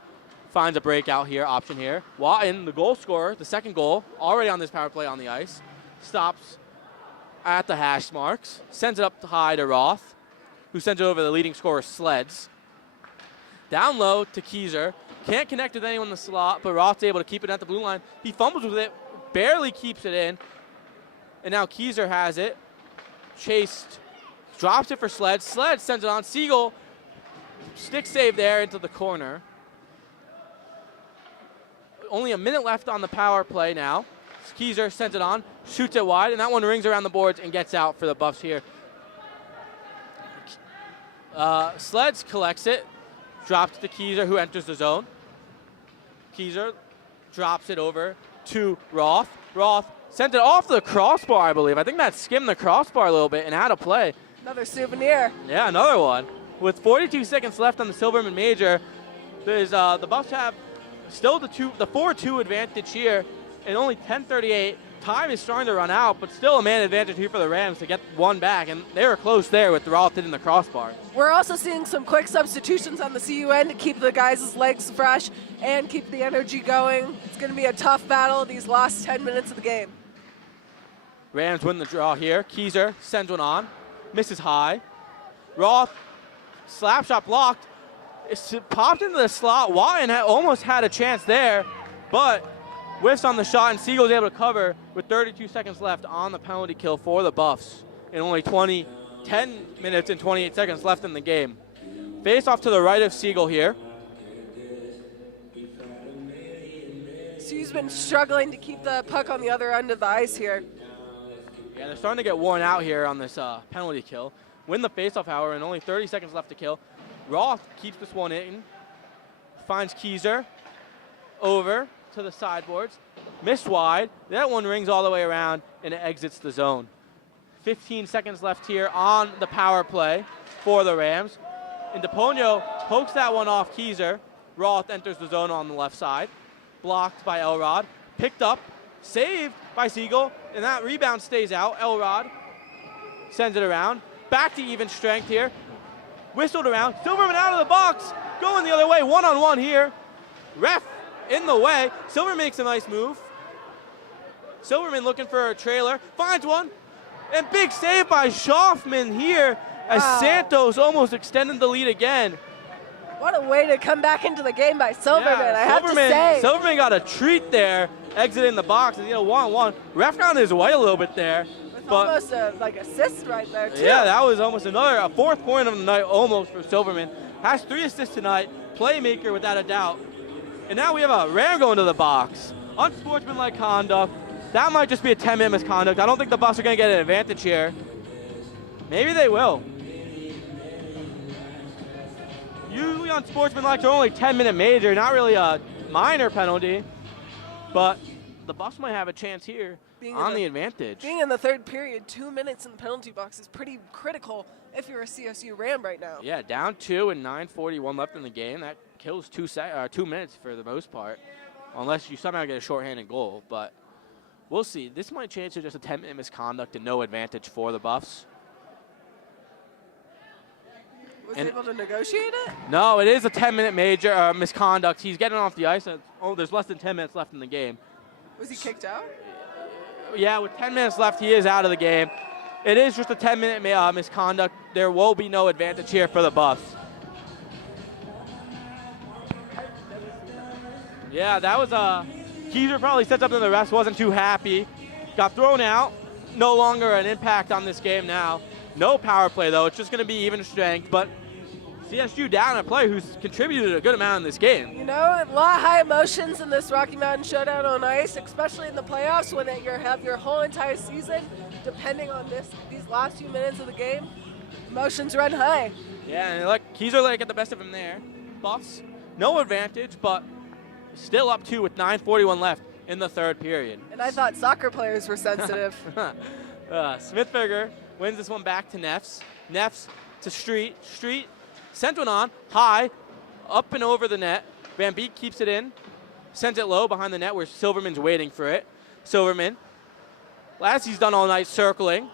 finds a breakout here, option here. Watton, the goal scorer, the second goal, already on this power play on the ice, stops at the hash marks, sends it up high to Roth, who sends it over the leading scorer, Sleds. Down low to Keyser. Can't connect with anyone in the slot, but Roth's able to keep it at the blue line. He fumbles with it, barely keeps it in. And now Keyser has it. Chased, drops it for Sled. Sled sends it on. Siegel, stick save there into the corner. Only a minute left on the power play now. Keyser sends it on, shoots it wide, and that one rings around the boards and gets out for the Buffs here. Sleds collects it, drops to Keyser, who enters the zone. Keyser drops it over to Roth. Roth sent it off the crossbar, I believe. I think that skimmed the crossbar a little bit and out of play. Another souvenir. Yeah, another one. With 42 seconds left on the Silverman Major, there's the Buffs have still the 4-2 advantage here, and only 10:38. Time is starting to run out, but still a man advantage here for the Rams to get one back, and they were close there with Roth hitting the crossbar. We're also seeing some quick substitutions on the CU end to keep the guys' legs fresh and keep the energy going. It's going to be a tough battle these last 10 minutes of the game. Rams win the draw here. Keyser sends one on, misses high. Roth, slap shot blocked. It's popped into the slot. Wyan almost had a chance there, but whiffs on the shot, and Siegel's able to cover with 32 seconds left on the penalty kill for the Buffs. And only 10 minutes and 28 seconds left in the game. Face off to the right of Siegel here. Sue's been struggling to keep the puck on the other end of the ice here. Yeah, they're starting to get worn out here on this penalty kill. Win the faceoff, however, and only 30 seconds left to kill. Roth keeps this one in, finds Keyser over to the sideboards, missed wide. That one rings all the way around and it exits the zone. 15 seconds left here on the power play for the Rams. And DePonio pokes that one off Keyser. Roth enters the zone on the left side. Blocked by Elrod. Picked up, saved by Siegel, and that rebound stays out. Elrod sends it around. Back to even strength here. Whistled around. Silverman out of the box. Going the other way. One-on-one here. Ref in the way. Silverman makes a nice move. Silverman looking for a trailer. Finds one. And big save by Schaufman here as Santos almost extended the lead again. What a way to come back into the game by Silverman, I have to say. Silverman got a treat there, exiting the box. And, 1-1. Ref got his way a little bit there. But almost a assist right there, too. Yeah, that was almost a fourth point of the night almost for Silverman. Has 3 assists tonight. Playmaker without a doubt. And now we have a Ram going to the box. Unsportsmanlike conduct. That might just be a 10-minute misconduct. I don't think the Buffs are going to get an advantage here. Maybe they will. Usually unsportsmanlike are only 10-minute major, not really a minor penalty. But the Buffs might have a chance here on the advantage. Being in the third period, 2 minutes in the penalty box is pretty critical if you're a CSU Ram right now. Yeah, down 2 and 9:41 left in the game. That kills 2 minutes for the most part, unless you somehow get a shorthanded goal. But we'll see. This might change to just a 10-minute misconduct and no advantage for the Buffs. Was he able to negotiate it? No, it is a 10-minute major misconduct. He's getting off the ice. There's less than 10 minutes left in the game. Was he kicked out? Yeah, with 10 minutes left, he is out of the game. It is just a 10-minute misconduct. There will be no advantage here for the Buffs. Yeah, that was Keyser probably said something the rest wasn't too happy. Got thrown out. No longer an impact on this game now. No power play, though. It's just going to be even strength. But CSU down a player who's contributed a good amount in this game. A lot of high emotions in this Rocky Mountain Showdown on ice, especially in the playoffs when you have your whole entire season depending on these last few minutes of the game. Emotions run high. Yeah, and Keyser get the best of him there. Buffs, no advantage, but still up 2 with 9:41 left in the third period. And I thought soccer players were sensitive. Smithberger wins this one back to Neffs. Neffs to Street. Street sent one on, high, up and over the net. Van Beek keeps it in, sends it low behind the net where Silverman's waiting for it. Silverman, as he's done all night, circling.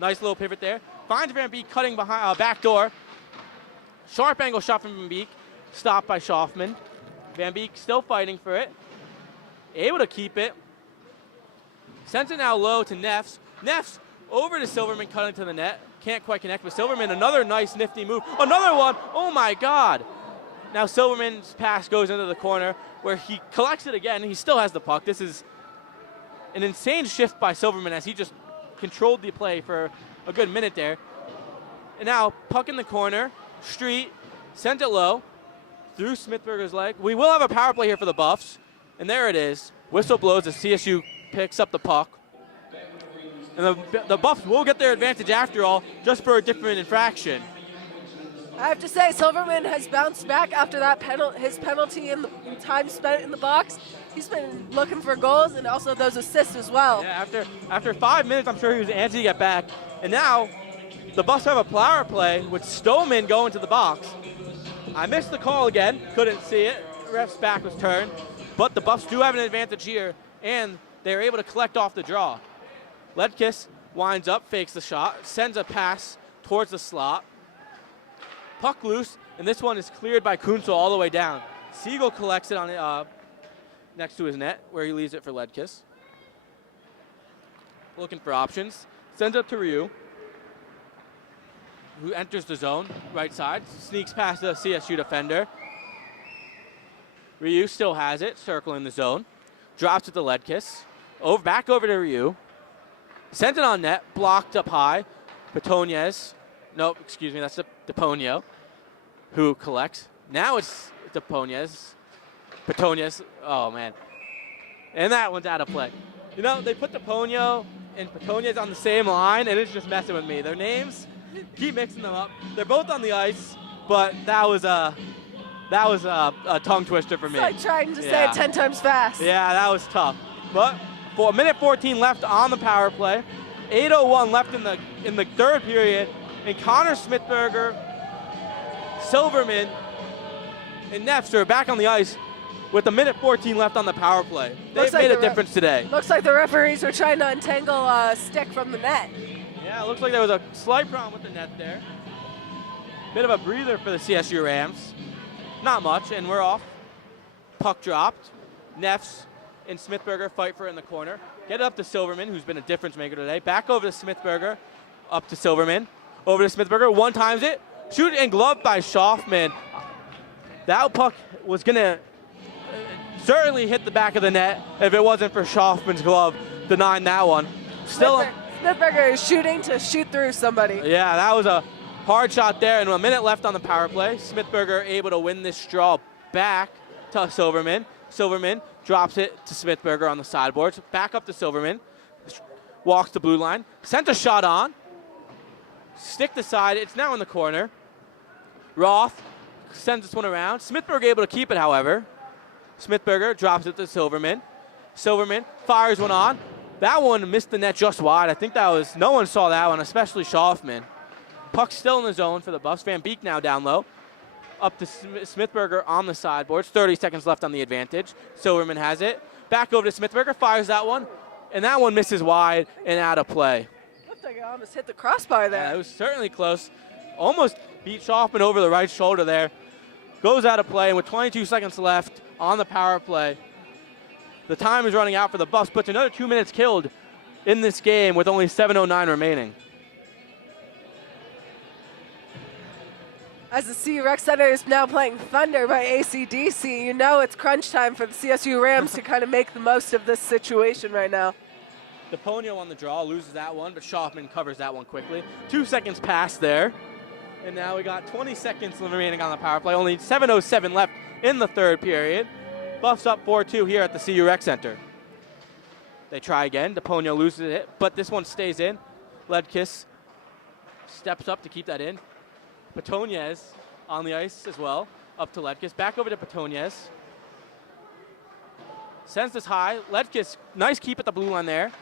Nice little pivot there. Finds Van Beek cutting behind back door. Sharp angle shot from Van Beek, stopped by Schaufman. Van Beek still fighting for it. Able to keep it. Sends it now low to Neffs. Neffs over to Silverman, cutting to the net. Can't quite connect with Silverman. Another nice nifty move. Another one. Oh my God. Now Silverman's pass goes into the corner where he collects it again. He still has the puck. This is an insane shift by Silverman as he just controlled the play for a good minute there. And now puck in the corner, Street, sent it low, through Smithberger's leg. We will have a power play here for the Buffs. And there it is. Whistle blows as CSU picks up the puck. And the Buffs will get their advantage after all, just for a different infraction. I have to say, Silverman has bounced back after that his penalty and the time spent in the box. He's been looking for goals and also those assists as well. Yeah, after 5 minutes, I'm sure he was antsy to get back. And now, the Buffs have a power play with Stoneman going to the box. I missed the call again, couldn't see it. The ref's back was turned. But the Buffs do have an advantage here, and they're able to collect off the draw. Ledkis winds up, fakes the shot, sends a pass towards the slot. Puck loose, and this one is cleared by Kunzel all the way down. Siegel collects it on next to his net, where he leaves it for Ledkis. Looking for options. Sends it to Ryu, who enters the zone, right side, sneaks past the CSU defender. Ryu still has it, circling the zone. Drops it to Ledkis. Back over to Ryu. Sent it on net, blocked up high. Petoniez, no, excuse me, that's DePonio, who collects. Now it's DePonez. Petoniez, oh man. And that one's out of play. You know, they put DePonio and Petoniez on the same line, and it's just messing with me. Their names, keep mixing them up. They're both on the ice, but that was a tongue twister for me. It's like trying to say it 10 times fast. Yeah, that was tough. But for a minute 14 left on the power play, 8:01 left in the third period, and Connor Smithberger, Silverman, and Nefs are back on the ice with a minute 14 left on the power play. They've made a difference today. Looks like the referees are trying to untangle a stick from the net. Yeah, it looks like there was a slight problem with the net there. Bit of a breather for the CSU Rams. Not much, and we're off. Puck dropped. Nefs and Smithberger fight for it in the corner. Get it up to Silverman, who's been a difference maker today. Back over to Smithberger. Up to Silverman. Over to Smithberger. One times it. Shoot and glove by Schaufman. That puck was going to certainly hit the back of the net if it wasn't for Schaufman's glove denying that one. Still, Smithberger is shooting to shoot through somebody. Yeah, that was a hard shot there, and a minute left on the power play. Smithberger able to win this draw back to Silverman. Silverman drops it to Smithberger on the sideboards. Back up to Silverman. Walks the blue line. Sent a shot on. Stick the side. It's now in the corner. Roth sends this one around. Smithberger able to keep it, however. Smithberger drops it to Silverman. Silverman fires one on. That one missed the net just wide. I think that was, no one saw that one, especially Schaufman. Puck still in the zone for the Buffs. Van Beek now down low. Up to Smithberger on the sideboards. 30 seconds left on the advantage. Silverman has it. Back over to Smithberger. Fires that one. And that one misses wide and out of play. Looked like it almost hit the crossbar there. Yeah, it was certainly close. Almost beat Schaufman over the right shoulder there. Goes out of play. And with 22 seconds left on the power play, the time is running out for the Buffs. Puts another 2 minutes killed in this game with only 7:09 remaining. As the CU Rec Center is now playing Thunder by AC/DC, you know it's crunch time for the CSU Rams to kind of make the most of this situation right now. DePonio on the draw, loses that one, but Schaufman covers that one quickly. 2 seconds past there. And now we got 20 seconds remaining on the power play. Only 7:07 left in the third period. Buffs up 4-2 here at the CU Rec Center. They try again. DePonio loses it, but this one stays in. Ledkis steps up to keep that in. Petoniez on the ice as well, up to Ledkis. Back over to Petoniez. Sends this high. Ledkis, nice keep at the blue line there.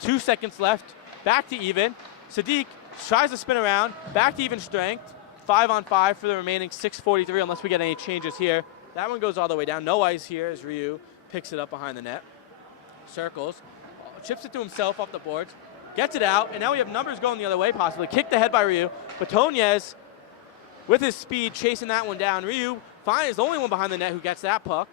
2 seconds left. Back to even. Sadiq tries to spin around. Back to even strength. 5-on-5 for the remaining 6:43 unless we get any changes here. That one goes all the way down. No ice here as Ryu picks it up behind the net. Circles. Chips it to himself off the boards. Gets it out. And now we have numbers going the other way possibly. Kicked ahead by Ryu. Petoniez with his speed chasing that one down. Ryu finally is the only one behind the net who gets that puck.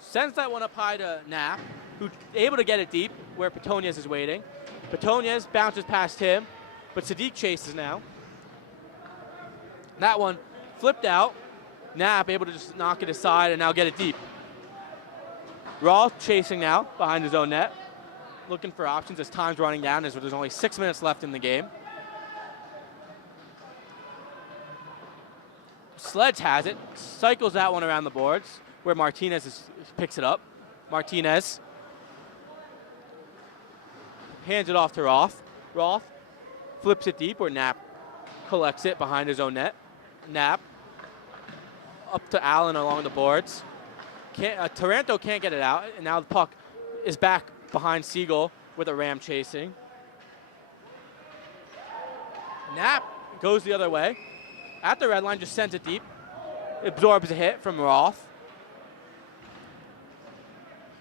Sends that one up high to Knapp, who's able to get it deep where Petoniez is waiting. Petoniez bounces past him, but Sadiq chases now. That one flipped out. Knapp able to just knock it aside and now get it deep. Roth chasing now behind his own net. Looking for options as time's running down as there's only 6 minutes left in the game. Sledge has it, cycles that one around the boards where Martinez picks it up. Martinez hands it off to Roth. Roth flips it deep where Knapp collects it behind his own net. Knapp up to Allen along the boards. Taranto can't get it out, and now the puck is back behind Siegel with a Ram chasing. Knapp goes the other way. At the red line, just sends it deep. Absorbs a hit from Roth.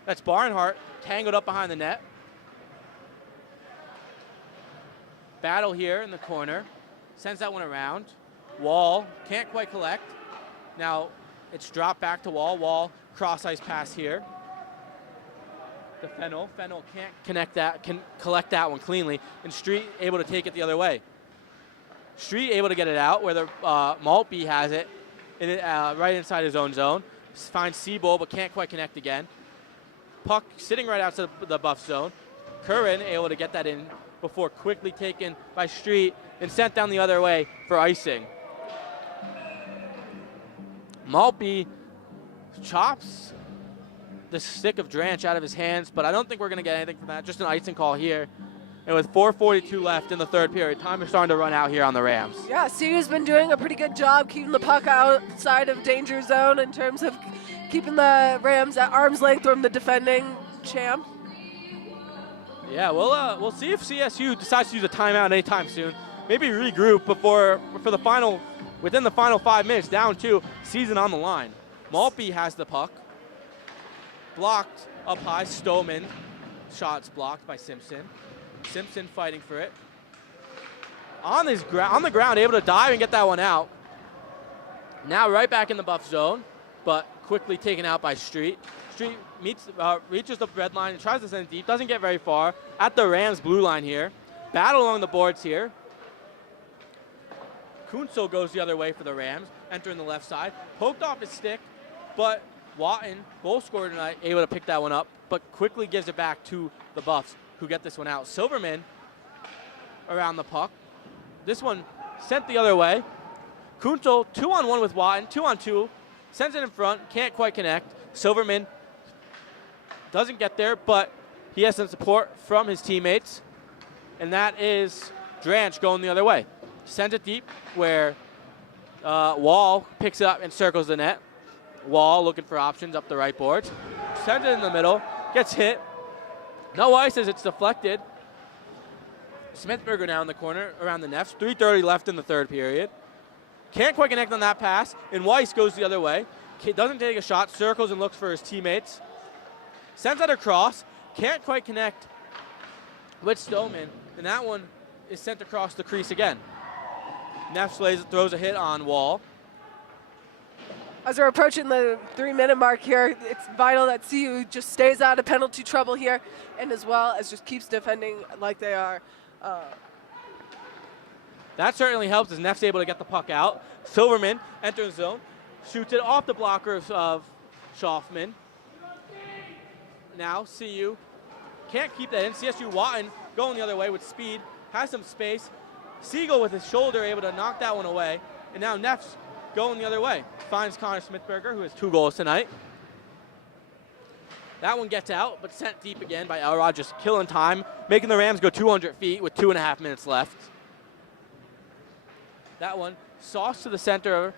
That's Barnhart tangled up behind the net. Battle here in the corner. Sends that one around. Wall can't quite collect. Now it's dropped back to Wall. Wall cross ice pass here. To Fennel. Fennel can't connect that, can collect that one cleanly. And Street able to take it the other way. Street able to get it out where the Maltby has it, right inside his own zone. Finds Seabold but can't quite connect again. Puck sitting right outside the buff zone. Curran able to get that in before quickly taken by Street and sent down the other way for icing. Maltby chops the stick of Dranch out of his hands, but I don't think we're going to get anything from that. Just an icing call here. And with 4:42 left in the third period, time is starting to run out here on the Rams. Yeah, CU's been doing a pretty good job keeping the puck outside of danger zone in terms of keeping the Rams at arm's length from the defending champ. Yeah, we'll see if CSU decides to use a timeout anytime soon. Maybe regroup within the final 5 minutes, down 2, season on the line. Maltby has the puck. Blocked up high, Stoneman. Shots blocked by Simpson. Simpson fighting for it. On the ground, able to dive and get that one out. Now right back in the buff zone, but quickly taken out by Street. Street reaches the red line and tries to send it deep. Doesn't get very far. At the Rams blue line here. Battle along the boards here. Kunzel goes the other way for the Rams, entering the left side. Poked off his stick, but Watton, goal scorer tonight, able to pick that one up, but quickly gives it back to the Buffs, who get this one out. Silverman around the puck. This one sent the other way. Kunzel 2-on-1 with Watton, 2-on-2. Sends it in front, can't quite connect. Silverman doesn't get there, but he has some support from his teammates. And that is Dranch going the other way. Sends it deep where Wall picks it up and circles the net. Wall looking for options up the right boards. Sends it in the middle, gets hit. No ice as it's deflected. Smithberger now in the corner around the Nefs. 3:30 left in the third period. Can't quite connect on that pass, and Weiss goes the other way. Doesn't take a shot, circles and looks for his teammates. Sends that across, can't quite connect with Stoneman, and that one is sent across the crease again. Nefs throws a hit on Wall. As we're approaching the 3-minute mark here, it's vital that CU just stays out of penalty trouble here, and as well as just keeps defending like they are. That certainly helps as Neff's able to get the puck out. Silverman enters the zone, shoots it off the blocker of Schaufman. Now CU can't keep that in. CSU Watton going the other way with speed, has some space. Siegel with his shoulder able to knock that one away, and now Neff's going the other way. Finds Connor Smithberger, who has 2 goals tonight. That one gets out, but sent deep again by Elrod, just killing time, making the Rams go 200 feet with 2.5 minutes left. That one sauced to the center,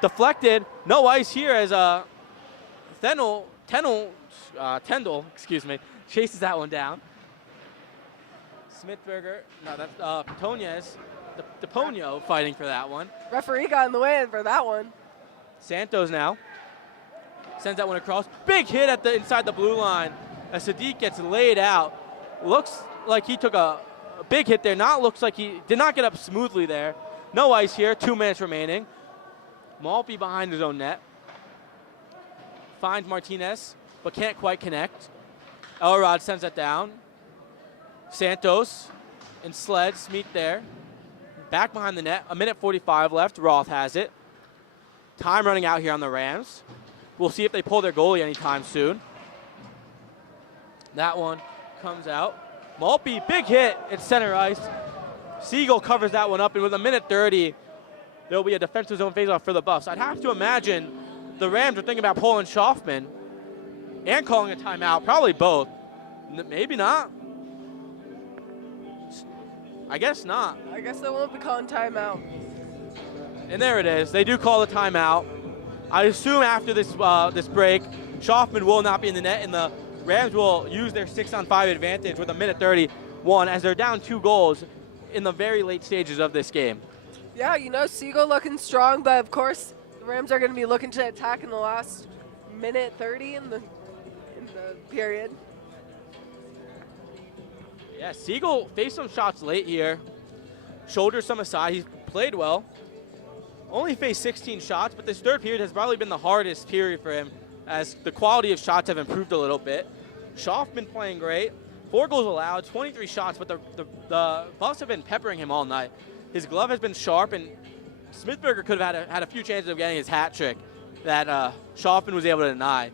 deflected. No ice here as Tendall, chases that one down. Smithberger, no, that's Petonez. DePonio fighting for that one. Referee got in the way for that one. Santos now sends that one across. Big hit at the inside the blue line as Sadiq gets laid out. Looks like he took a big hit there. Looks like he did not get up smoothly there. No ice here, 2 minutes remaining. Maltby behind his own net. Finds Martinez, but can't quite connect. Elrod sends that down. Santos and Sleds meet there. Back behind the net, a minute 45 left. Roth has it. Time running out here on the Rams. We'll see if they pull their goalie anytime soon. That one comes out. Maltby, big hit at center ice. Siegel covers that one up, and with a minute 30, there'll be a defensive zone faceoff for the Buffs. I'd have to imagine the Rams are thinking about pulling Schaufman and calling a timeout, probably both. Maybe not. I guess not. I guess they won't be calling timeout. And there it is. They do call the timeout. I assume after this this break, Schaufman will not be in the net, and the Rams will use their 6-on-5 advantage with a minute 31 as they're down 2 goals in the very late stages of this game. Yeah, you know, Siegel looking strong, but of course, the Rams are going to be looking to attack in the last minute 30 in the period. Yeah, Siegel faced some shots late here. Shoulders some aside. He's played well. Only faced 16 shots, but this third period has probably been the hardest period for him as the quality of shots have improved a little bit. Schaufman playing great. 4 goals allowed, 23 shots, but the Buffs have been peppering him all night. His glove has been sharp, and Smithberger could have had a few chances of getting his hat trick that Schaufman was able to deny.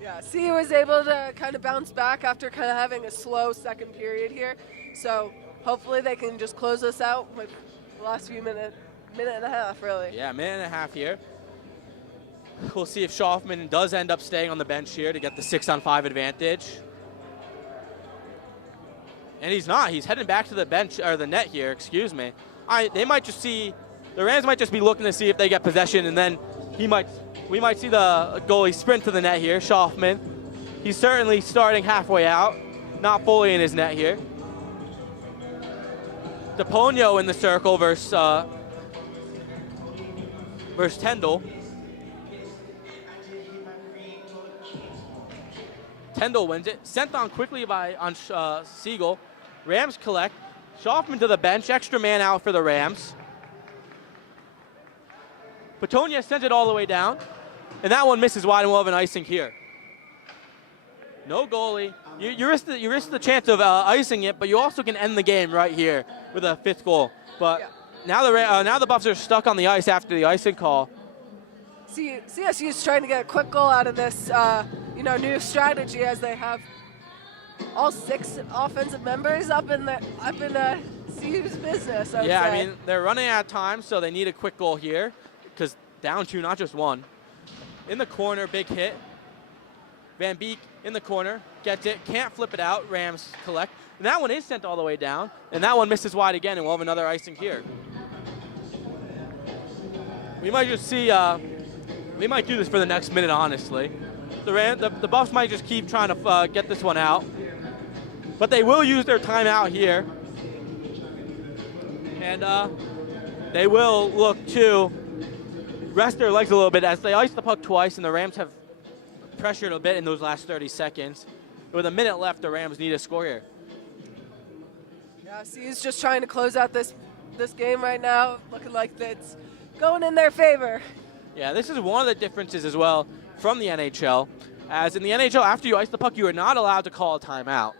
Yeah, he was able to kind of bounce back after kind of having a slow second period here. So hopefully they can just close this out with the last few minute and a half, really. Yeah, minute and a half here. We'll see if Schaufman does end up staying on the bench here to get the 6-on-5 advantage. And he's not. He's heading back to the bench, or the net here, excuse me. They might just see, the Rams might just be looking to see if they get possession, and then we might see the goalie sprint to the net here, Schaufman. He's certainly starting halfway out, not fully in his net here. DePonio in the circle versus Tendall. Tendall wins it. Sent on quickly on Siegel. Rams collect. Schaufman to the bench. Extra man out for the Rams. Petonia sends it all the way down. And that one misses wide, and we'll have an icing here. No goalie. You risk the chance of icing it, but you also can end the game right here with a 5th goal. But yeah. Now the Buffs are stuck on the ice after the icing call. CSU is trying to get a quick goal out of this, new strategy, as they have all 6 offensive members up in CU's business. I would say. I mean, they're running out of time, so they need a quick goal here because down 2, not just 1. In the corner, big hit. Van Beek in the corner, gets it, can't flip it out. Rams collect. And that one is sent all the way down, and that one misses wide again, and we'll have another icing here. We might just see, we might do this for the next minute, honestly. The Buffs might just keep trying to get this one out, but they will use their timeout here. And they will look to rest their legs a little bit as they ice the puck twice, and the Rams have pressured a bit in those last 30 seconds. With a minute left, the Rams need a score here. Yeah, CU's just trying to close out this game right now, looking like it's going in their favor. Yeah, this is one of the differences as well from the NHL. As in the NHL, after you ice the puck, you are not allowed to call a timeout.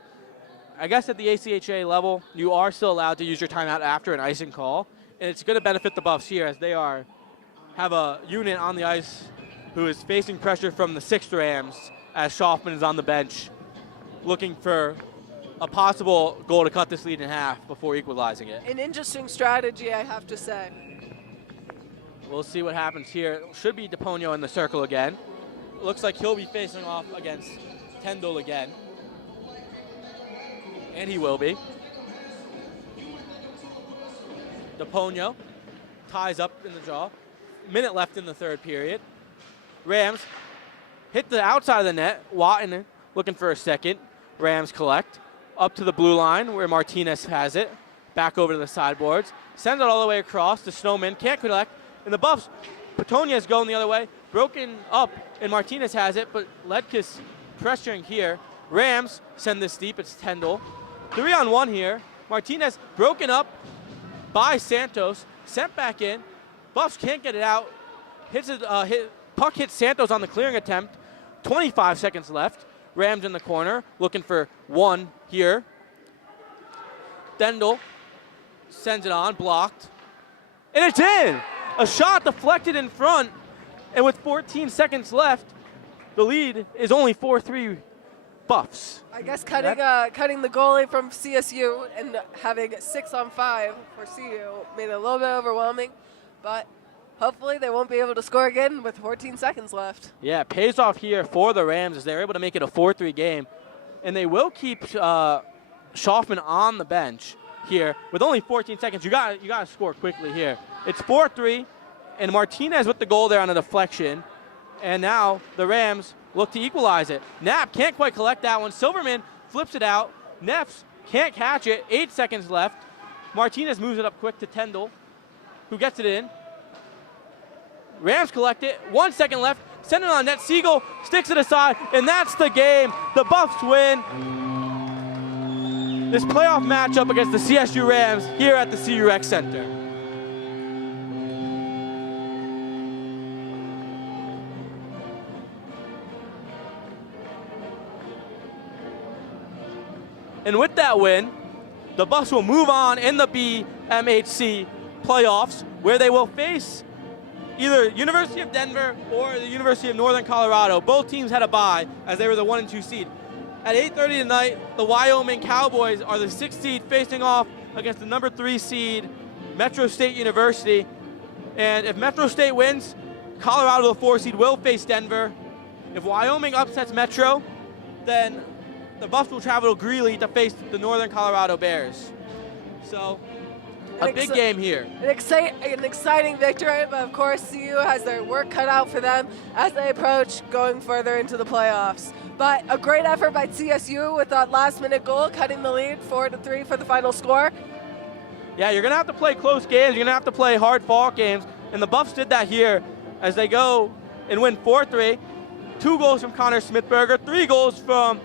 I guess at the ACHA level, you are still allowed to use your timeout after an icing call, and it's going to benefit the Buffs here as they have a unit on the ice who is facing pressure from the 6th Rams as Schaufman is on the bench looking for a possible goal to cut this lead in half before equalizing it. An interesting strategy, I have to say. We'll see what happens here. Should be DePonio in the circle again. Looks like he'll be facing off against Tendall again. And he will be. DePonio ties up in the jaw. Minute left in the 3rd period. Rams hit the outside of the net. Watton looking for a second. Rams collect. Up to the blue line where Martinez has it. Back over to the sideboards. Sends it all the way across to Snowman. Can't collect. And the Buffs, Petonia is going the other way. Broken up, and Martinez has it, but Ledkus pressuring here. Rams send this deep. It's Tendall. 3-on-1 here. Martinez broken up by Santos. Sent back in. Buffs can't get it out. Puck hits Santos on the clearing attempt. 25 seconds left. Rams in the corner, looking for 1 here. Tendall sends it on, blocked. And it's in! A shot deflected in front, and with 14 seconds left, the lead is only 4-3 Buffs. I guess cutting the goalie from CSU and having 6-on-5 for CU made it a little bit overwhelming, but hopefully they won't be able to score again with 14 seconds left. Yeah, it pays off here for the Rams as they're able to make it a 4-3 game, and they will keep Schaufman on the bench here with only 14 seconds. You got to score quickly here. It's 4-3, and Martinez with the goal there on a deflection, and now the Rams look to equalize it. Knapp can't quite collect that one. Silverman flips it out. Neffs can't catch it. 8 seconds left. Martinez moves it up quick to Tendall, who gets it in. Rams collect it. 1 second left. Send it on net. Siegel sticks it aside, and that's the game. The Buffs win this playoff matchup against the CSU Rams here at the CU Rec Center. And with that win, the Buffs will move on in the BMHC playoffs, where they will face either University of Denver or the University of Northern Colorado. Both teams had a bye as they were the 1 and 2 seed. At 8:30 tonight, the Wyoming Cowboys are the 6th seed facing off against the number 3 seed, Metro State University. And if Metro State wins, Colorado, the 4 seed, will face Denver. If Wyoming upsets Metro, then the Buffs will travel to Greeley to face the Northern Colorado Bears. So, a big game here. An exciting victory, but of course CU has their work cut out for them as they approach going further into the playoffs. But a great effort by CSU with that last-minute goal, cutting the lead 4-3 for the final score. Yeah, you're going to have to play close games. You're going to have to play hard-fought games, and the Buffs did that here as they go and win 4-3. 2 goals from Connor Smithberger, 3 goals from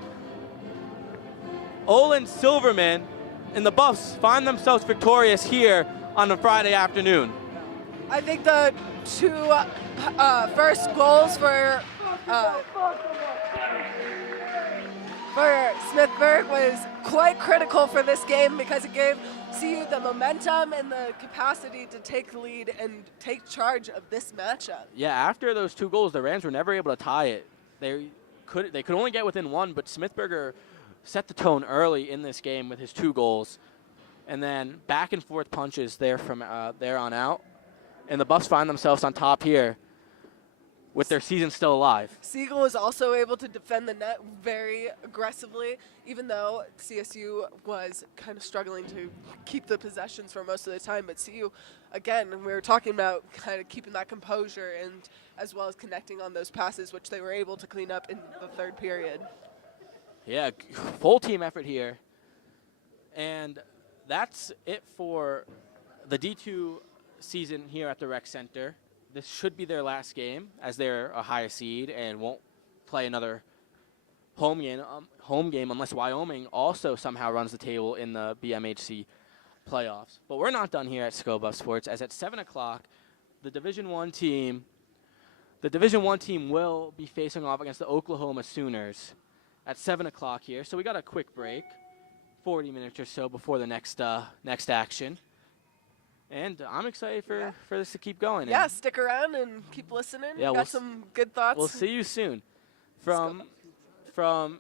Olin Silverman, and the Buffs find themselves victorious here on a Friday afternoon. I think the 2 first goals for Smithberg was quite critical for this game because it gave CU the momentum and the capacity to take the lead and take charge of this matchup. Yeah, after those 2 goals, the Rams were never able to tie it. They could only get within 1, but Smithberger set the tone early in this game with his 2 goals, and then back and forth punches there from there on out, and the Buffs find themselves on top here with their season still alive. Siegel was also able to defend the net very aggressively, even though CSU was kind of struggling to keep the possessions for most of the time. But CU, again, we were talking about kind of keeping that composure and as well as connecting on those passes, which they were able to clean up in the 3rd period. Yeah, full team effort here. And that's it for the D2 season here at the Rec Center. This should be their last game as they're a higher seed and won't play another home game unless Wyoming also somehow runs the table in the BMHC playoffs. But we're not done here at SCO Sports, as at 7 o'clock, the Division I team will be facing off against the Oklahoma Sooners at 7 o'clock here. So we got a quick break, 40 minutes or so before the next action. And I'm excited for this to keep going. Yeah, stick around and keep listening. Yeah, got some good thoughts. We'll see you soon. From Aiden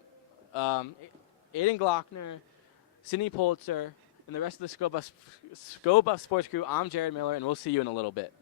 Glockner, Sydney Pulitzer, and the rest of the SCO Buff Sports crew, I'm Jared Miller, and we'll see you in a little bit.